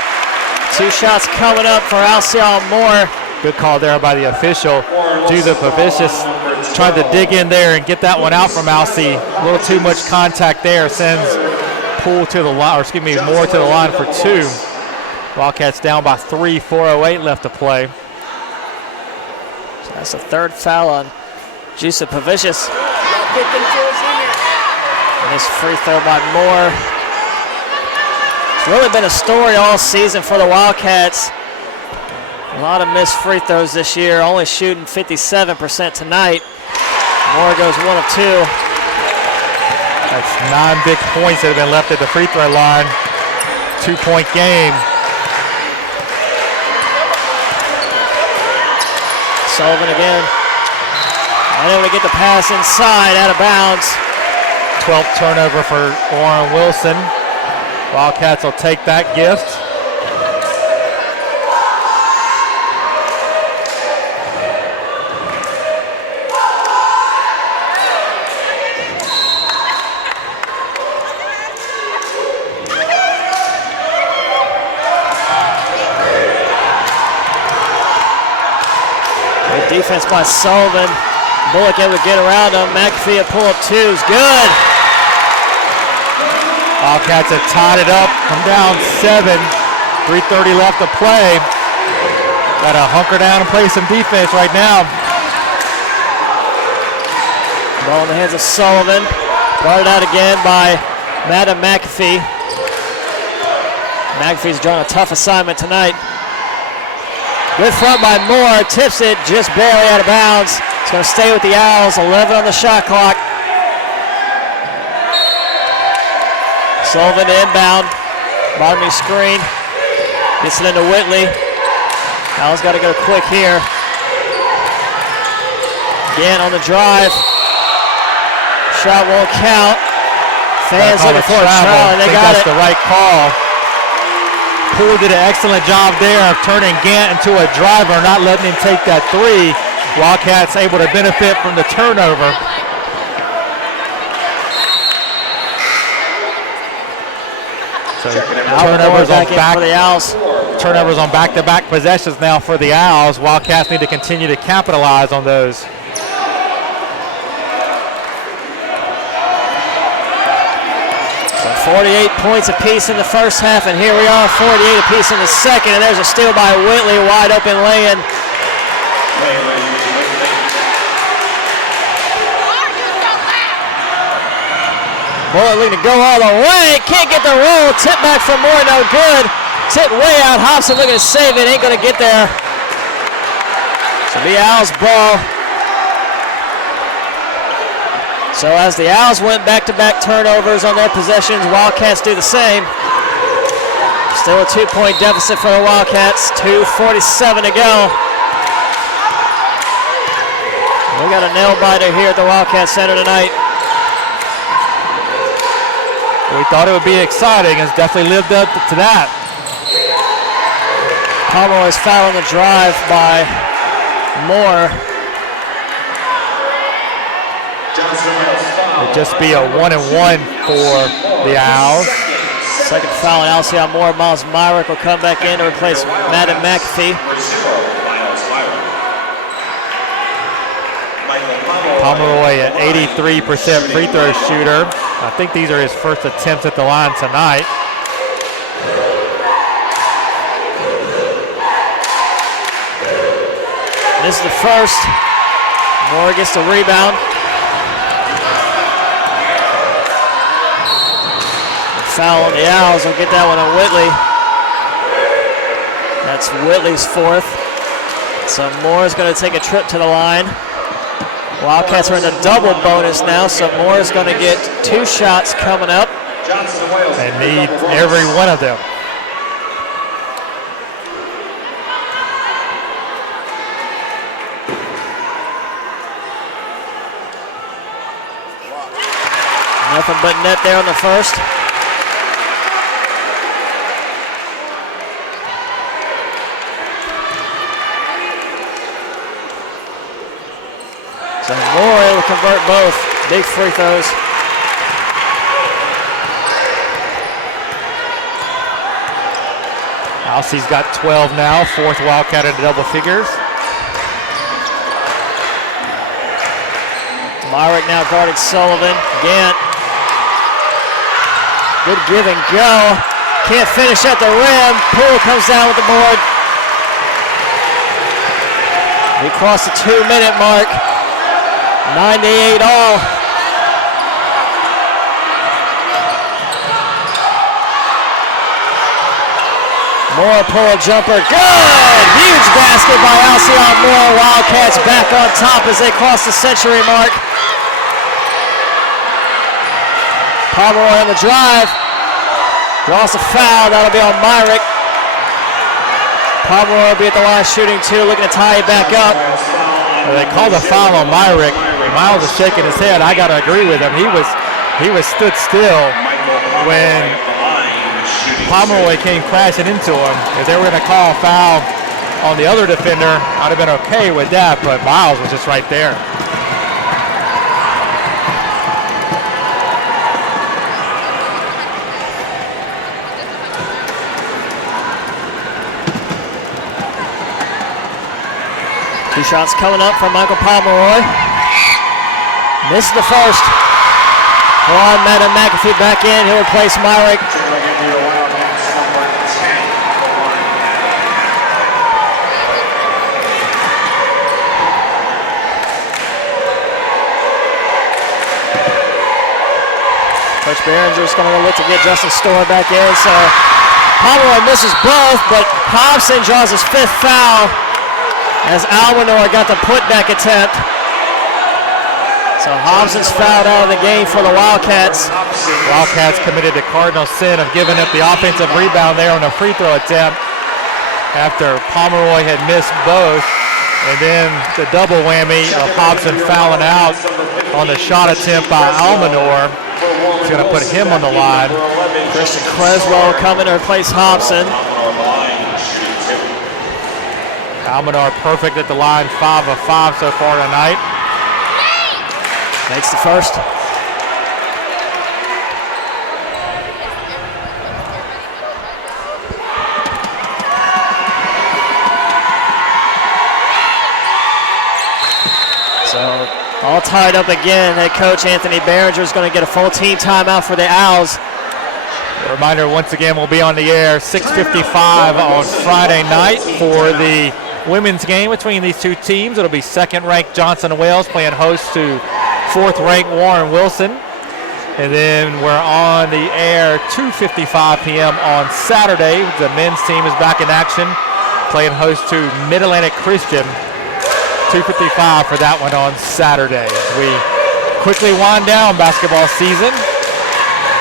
2 shots coming up for Alcyon Moore. Good call there by the official. Joseph Pavicius tried to dig in there and get that one out from Alcy. A little too much contact there. Sends Poole to the line, or excuse me, Moore to the line for 2. Wildcats down by 3, 4:08 left to play. So that's the 3rd foul on Joseph Pavicius. Nice free throw by Moore. It's really been a story all season for the Wildcats. A lot of missed free throws this year, only shooting 57% tonight. Moore goes 1 of 2. That's 9 big points that have been left at the free throw line. 2-point game. Sullivan again. Unable to get the pass inside, out of bounds. 12th turnover for Warren Wilson. Wildcats will take that gift. Good defense by Sullivan. Bullock able to get around him. McAfee a pull-up 2 is good. Wildcats have tied it up, come down 7. 3:30 left to play. Got to hunker down and play some defense right now. Ball in the hands of Sullivan. Guarded out again by Madden McAfee. McAfee's drawn a tough assignment tonight. Good front by Moore, tips it just barely out of bounds. It's going to stay with the Owls, 11 on the shot clock. Sullivan to inbound, bottom of the screen, gets it into Whitley. Owls got to go quick here. Again on the drive, shot won't count. Fans looking for a travel, and they got it. That's the right call. Poole did an excellent job there of turning Gant into a driver, not letting him take that three. Wildcats able to benefit from the turnover. So turnovers on back-to-back possessions now for the Owls. Wildcats need to continue to capitalize on those. 48 points apiece in the first half, and here we are, 48 apiece in the second, and there's a steal by Whitley, wide open lay-in. Moore looking to go all the way, can't get the roll, tip back from Moore, no good. Tip way out, Hobson looking to save it, ain't gonna get there. So the Owls ball. So as the Owls went back-to-back turnovers on their possessions, Wildcats do the same. Still a 2-point deficit for the Wildcats, 2:47 to go. We got a nail-biter here at the Wildcat Center tonight. We thought it would be exciting. It's definitely lived up to that. Pomeroy's foul on the drive by Moore. It'd just be a 1-and-1 for the Owls. Second foul on Alcyon Moore. Miles Myrick will come back in to replace Madden McAfee. Pomeroy, an 83% free throw shooter. I think these are his first attempts at the line tonight. This is the first. Moore gets the rebound. Foul on the Owls. Will get that one on Whitley. That's Whitley's fourth. So Moore's going to take a trip to the line. Wildcats are in a double bonus now, so Moore's going to get 2 shots coming up. They need every one of them. Nothing but net there on the first. So Moore able to convert both. Big free throws. Alcey's got 12 now, fourth Wildcat in double figures. Myrick now guarding Sullivan. Gant. Good give and go. Can't finish at the rim. Poole comes down with the board. We crossed the 2-minute mark. 9-8 all. Moore pull a jumper. Good! Huge basket by Alcyon Moore. Wildcats back on top as they cross the century mark. Pomeroy on the drive. Draws a foul. That'll be on Myrick. Pomeroy will be at the line shooting 2, looking to tie it back up. Well, they called a foul on Myrick. Miles is shaking his head. I got to agree with him. He was stood still when Pomeroy came crashing into him. If they were going to call a foul on the other defender, I'd have been okay with that, but Miles was just right there. Two shots coming up from Michael Pomeroy. This is the first. Juan Madden McAfee back in. He'll replace Myrick. Coach Behringer's going to look to get Justin Storr back in. So Pomeroy misses both, but Hobson draws his 5th foul as Almanor got the putback attempt. So Hobson's fouled out of the game for the Wildcats. Wildcats committed the cardinal sin of giving up the offensive rebound there on a free throw attempt after Pomeroy had missed both. And then the double whammy of Hobson fouling out on the shot attempt by Almanor. That's going to put him on the line. Christian Creswell coming to replace Hobson. Almanar perfect at the line, 5 of 5 so far tonight. Makes the first. So all tied up again. Head coach Anthony Behringer is going to get a full team timeout for the Owls. A reminder, once again, we'll be on the air 6:55 on Friday night for the women's game between these two teams. It'll be second-ranked Johnson & Wales playing host to fourth-ranked Warren Wilson. And then we're on the air 2:55 p.m. on Saturday. The men's team is back in action, playing host to Mid-Atlantic Christian. 2:55 for that one on Saturday. We quickly wind down basketball season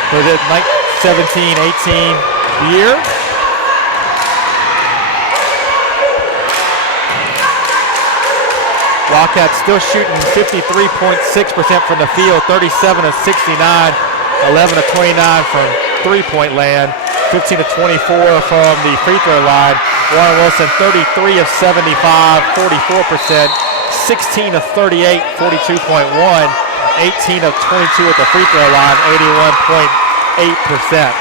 for the 17-18 year. Wildcats still shooting 53.6% from the field, 37 of 69, 11 of 29 from three-point land, 15 of 24 from the free throw line. Warren Wilson, 33 of 75, 44%, 16 of 38, 42.1, 18 of 22 at the free throw line, 81.8%.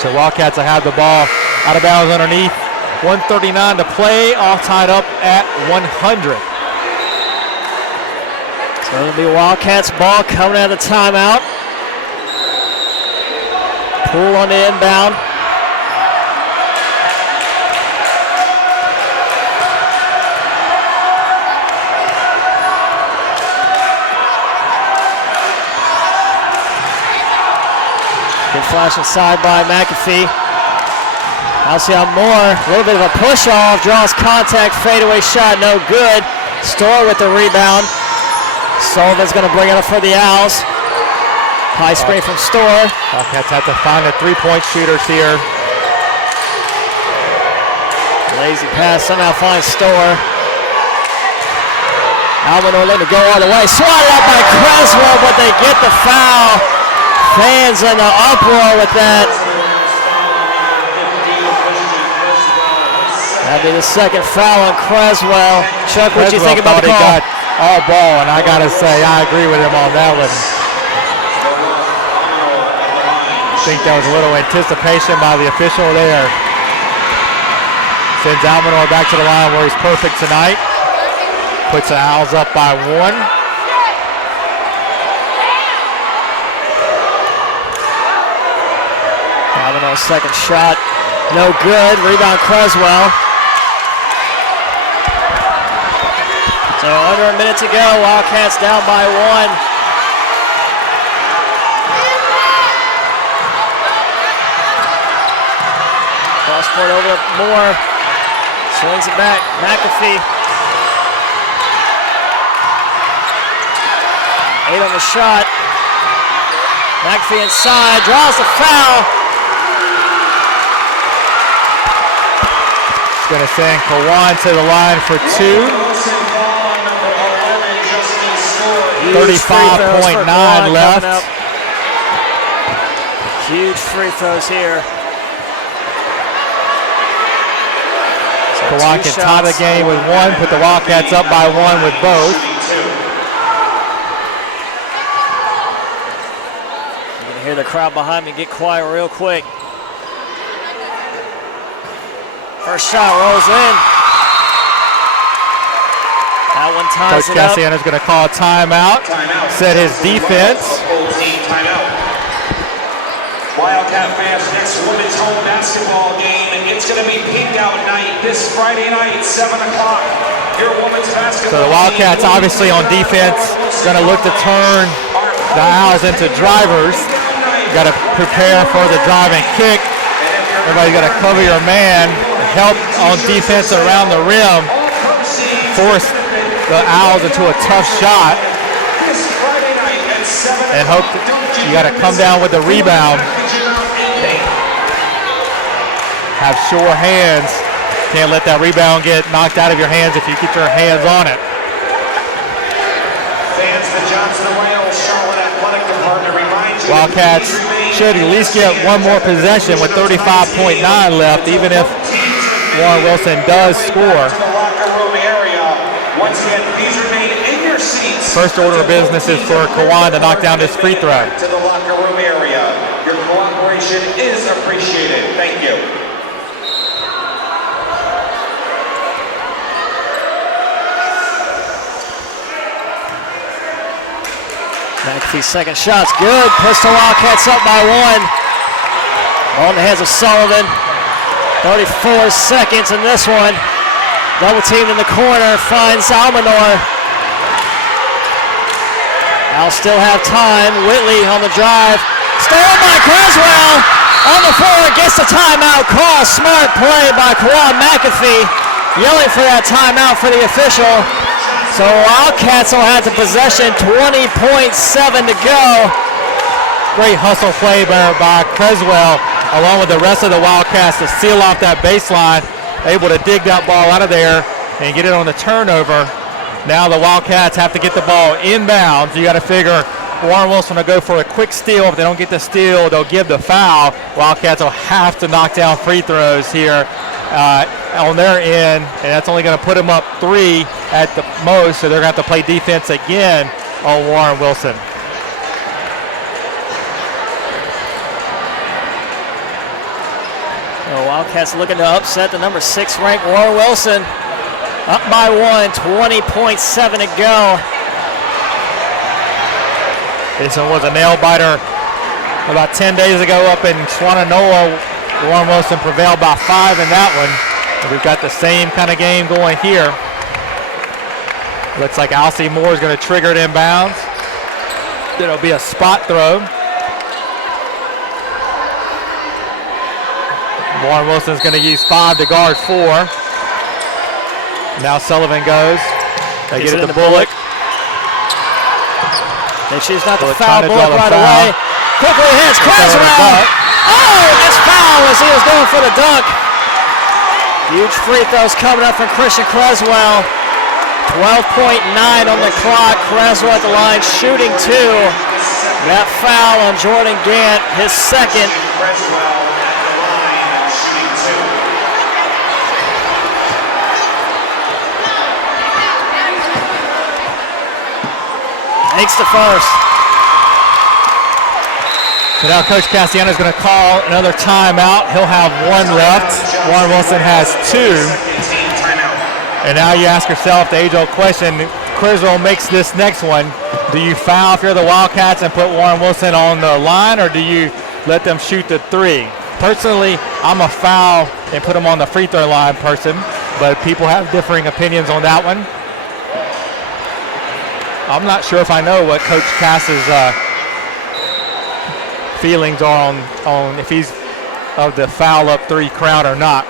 So Wildcats will have the ball out of bounds underneath. 1:39 to play, all tied up at 100. So it'll be Wildcats ball coming out of the timeout. Poole on the inbound. Good flash inside by McAfee. Alcyon Moore, a little bit of a push off, draws contact, fadeaway shot, no good. Storr with the rebound. Sullivan's going to bring it up for the Owls. High screen from Storr. Wildcats have to find the three-point shooters here. Lazy pass, somehow finds Storr. Almanar letting it go all the way. Swatted out by Creswell, but they get the foul. Fans in the uproar with that. That'd be the second foul on Creswell. Chuck, what do you think about the call? Got all ball, and I gotta say, I agree with him on that one. I think there was a little anticipation by the official there. Sends Almanar back to the line where he's perfect tonight. Puts the Owls up by 1. Almanar's second shot, no good. Rebound Creswell. So under a minute to go, Wildcats down by 1. Cross court over to Moore. Swings it back, McAfee. 8 on the shot. McAfee inside, draws the foul. Going to send Kawan to the line for 2. 35.9 left. Huge free throws here. Kawan can tie the game with 1, put the Wildcats up by 1 with both. You can hear the crowd behind me get quiet real quick. First shot rolls in. That one ties Coach it up. Cassiano's going to call a timeout. Set his defense. Wildcat fans, next women's home basketball game, and it's going to be peak out night this Friday night, 7 o'clock. Your women's basketball. So the Wildcats obviously on defense going to look to turn the Owls into drivers. Got to prepare for the drive and kick. Everybody's got to cover your man, help on defense around the rim, force the Owls into a tough shot, and hope that you got to come down with the rebound. Have sure hands. Can't let that rebound get knocked out of your hands if you keep your hands on it. Fans, the Johnson & Wales Charlotte Wildcats should at least get one more possession with 35.9 left, even if Warren Wilson does score. First order of business is for Kawan to knock down this free throw. To the locker room area. Your cooperation is appreciated. Thank you. McAfee's second shot's good. Puts the Wildcats up by 1. On the hands of Sullivan. 34 seconds in this one. Double teamed in the corner. Finds Almanor. I'll still have time. Whitley on the drive. Stolen by Creswell. On the floor, gets the timeout call. Smart play by Kawan McAfee. Yelling for that timeout for the official. So Wildcats will have the possession, 20.7 to go. Great hustle play by Creswell, along with the rest of the Wildcats to seal off that baseline. Able to dig that ball out of there and get it on the turnover. Now the Wildcats have to get the ball inbounds. You got to figure Warren Wilson will go for a quick steal. If they don't get the steal, they'll give the foul. Wildcats will have to knock down free throws here on their end, and that's only going to put them up 3 at the most, so they're going to have to play defense again on Warren Wilson. The Wildcats looking to upset the number 6 ranked Warren Wilson. Up by 1, 20.7 to go. This one was a nail biter about 10 days ago up in Swannanoa. Warren Wilson prevailed by 5 in that one. And we've got the same kind of game going here. Looks like Alcee Moore is going to trigger it inbounds. It'll be a spot throw. Warren Wilson's going to use 5 to guard 4. Now Sullivan goes. They get it to Bullock. They choose not to foul Bullock right away. Quickly hits Creswell. Oh, that's foul as he was going for the dunk. Huge free throws coming up from Christian Creswell. 12.9 on the clock. Creswell at the line shooting 2. That foul on Jordan Gant, his second. Makes the first. So now Coach Cassiano is going to call another timeout. He'll have 1 left. Warren Wilson has 2. And now you ask yourself the age-old question, Creswell makes this next one. Do you foul if you're the Wildcats and put Warren Wilson on the line, or do you let them shoot the 3? Personally, I'm a foul and put him on the free throw line person, but people have differing opinions on that one. I'm not sure if I know what Coach Cass's feelings are on if he's of the foul up 3 crowd or not.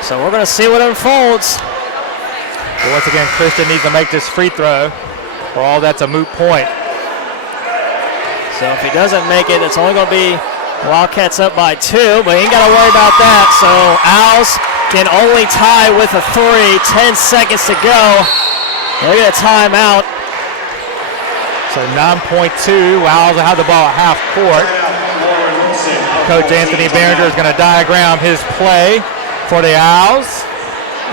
So we're going to see what unfolds. But once again, Christian needs to make this free throw, or all that's a moot point. So if he doesn't make it, it's only going to be Wildcats up by 2, but he ain't got to worry about that. So Owls can only tie with a 3. 10 seconds to go. They're going to time out. So 9.2. Owls will have the ball at half court. Coach Anthony Behringer is going to diagram his play for the Owls.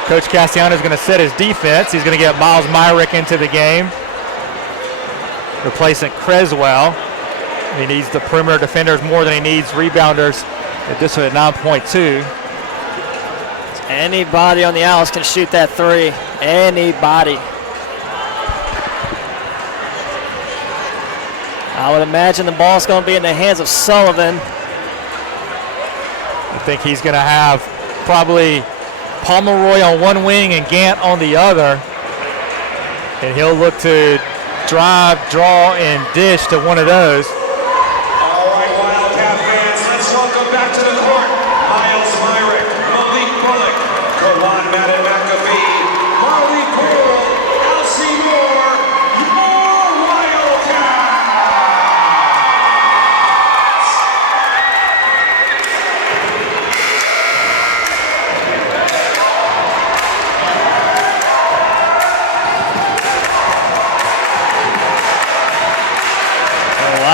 Coach Cassiano is going to set his defense. He's going to get Miles Myrick into the game, replacing Creswell. He needs the perimeter defenders more than he needs rebounders. This one at 9.2. Anybody on the Owls can shoot that 3. Anybody. I would imagine the ball's going to be in the hands of Sullivan. I think he's going to have probably Pomeroy on one wing and Gant on the other. And he'll look to drive, draw, and dish to one of those. All right, Wildcat fans, let's welcome back to the court Miles Myrick, Malik Bullock, Kawan McAfee, Marley Poole, Alcee Moore, your Wildcats!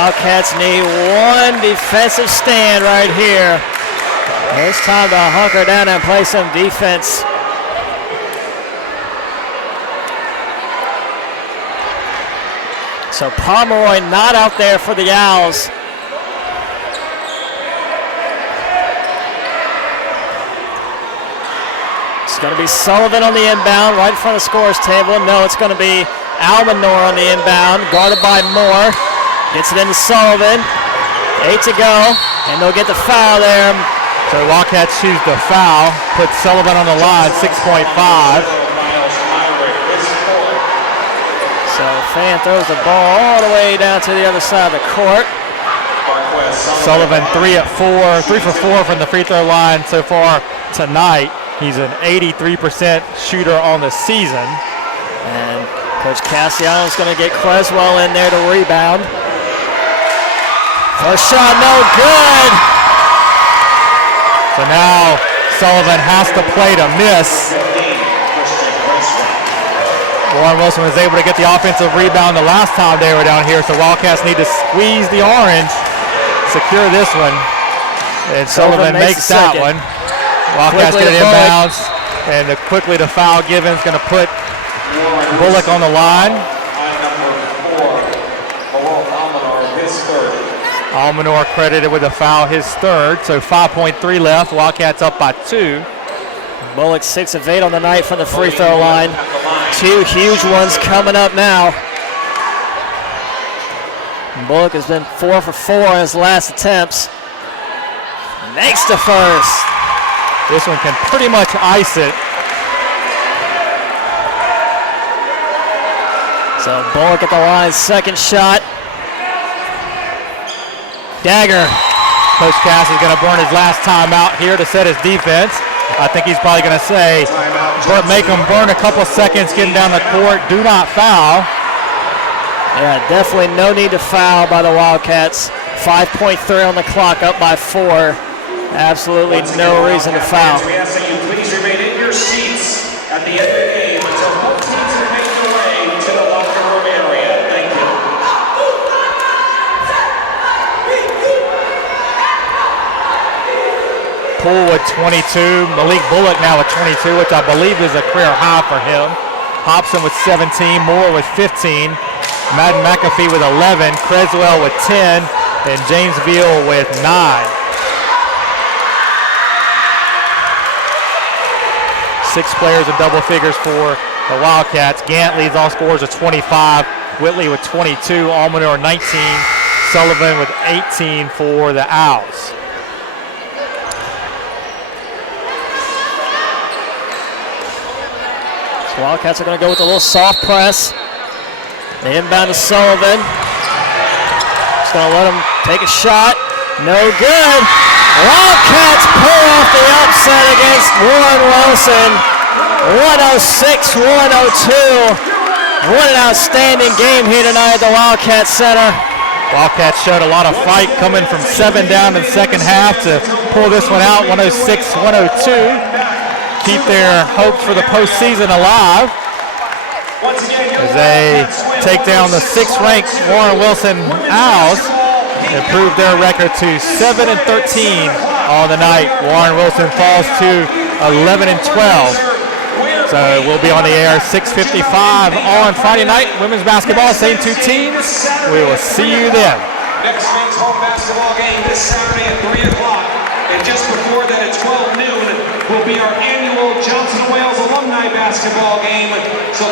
Wildcats need one defensive stand right here. It's time to hunker down and play some defense. So Pomeroy not out there for the Owls. It's going to be Sullivan on the inbound, right in front of the scores table. No, it's going to be Almanor on the inbound, guarded by Moore. Gets it into Sullivan. 8 to go, and they'll get the foul there. So Wildcats choose the foul, put Sullivan on the line, 6.5. So Fan throws the ball all the way down to the other side of the court. Sullivan 3 for 4 from the free throw line so far tonight. He's an 83% shooter on the season. And Coach Cassiano's going to get Creswell in there to rebound. First shot, no good. So now Sullivan has to play to miss. Warren Wilson was able to get the offensive rebound the last time they were down here, so Wildcats need to squeeze the orange, secure this one, and Sullivan makes that one. Wildcats get it inbounds, and quickly the foul given is going to put Bullock on the line. Almanor credited with a foul, his third, so 5.3 left. Wildcats up by 2. Bullock 6 of 8 on the night from the free throw line. 2 huge ones coming up now. Bullock has been 4 for 4 in his last attempts. Makes the first. This one can pretty much ice it. So Bullock at the line, second shot. Dagger. Coach Cass is going to burn his last time out here to set his defense. I think he's probably going to say, make them burn a couple seconds getting down the court. Do not foul. Yeah, definitely no need to foul by the Wildcats. 5.3 on the clock, up by 4. Absolutely no reason to foul. We ask that you please remain in your seats at the end of the game until both teams have made their way to the locker room area. Thank you. Poole with 22. Malik Bullock now with 22, which I believe is a career high for him. Hobson with 17. Moore with 15. Madden McAfee with 11. Creswell with 10. And James Veal with 9. Six players in double figures for the Wildcats. Gant leads all scorers with 25. Whitley with 22. Almanor 19. Sullivan with 18 for the Owls. So Wildcats are going to go with a little soft press. They inbound to Sullivan. Just going to let him take a shot. No good. Wildcats pull off the upset against Warren Wilson. 106-102. What an outstanding game here tonight at the Wildcat Center. Wildcats showed a lot of fight coming from 7 down in the second half to pull this one out, 106-102. Keep their hopes for the postseason alive as they take down the 6th-ranked Warren Wilson Owls. Improve their record to 7-13 on the night. Warren Wilson falls to 11-12. So we'll be on the air 6:55 on Friday night. Women's basketball, same 2 teams. We will see you then. Next week's home basketball game this Saturday at 3 o'clock. And just before that at 12 noon will be our annual Johnson Wales alumni basketball game. So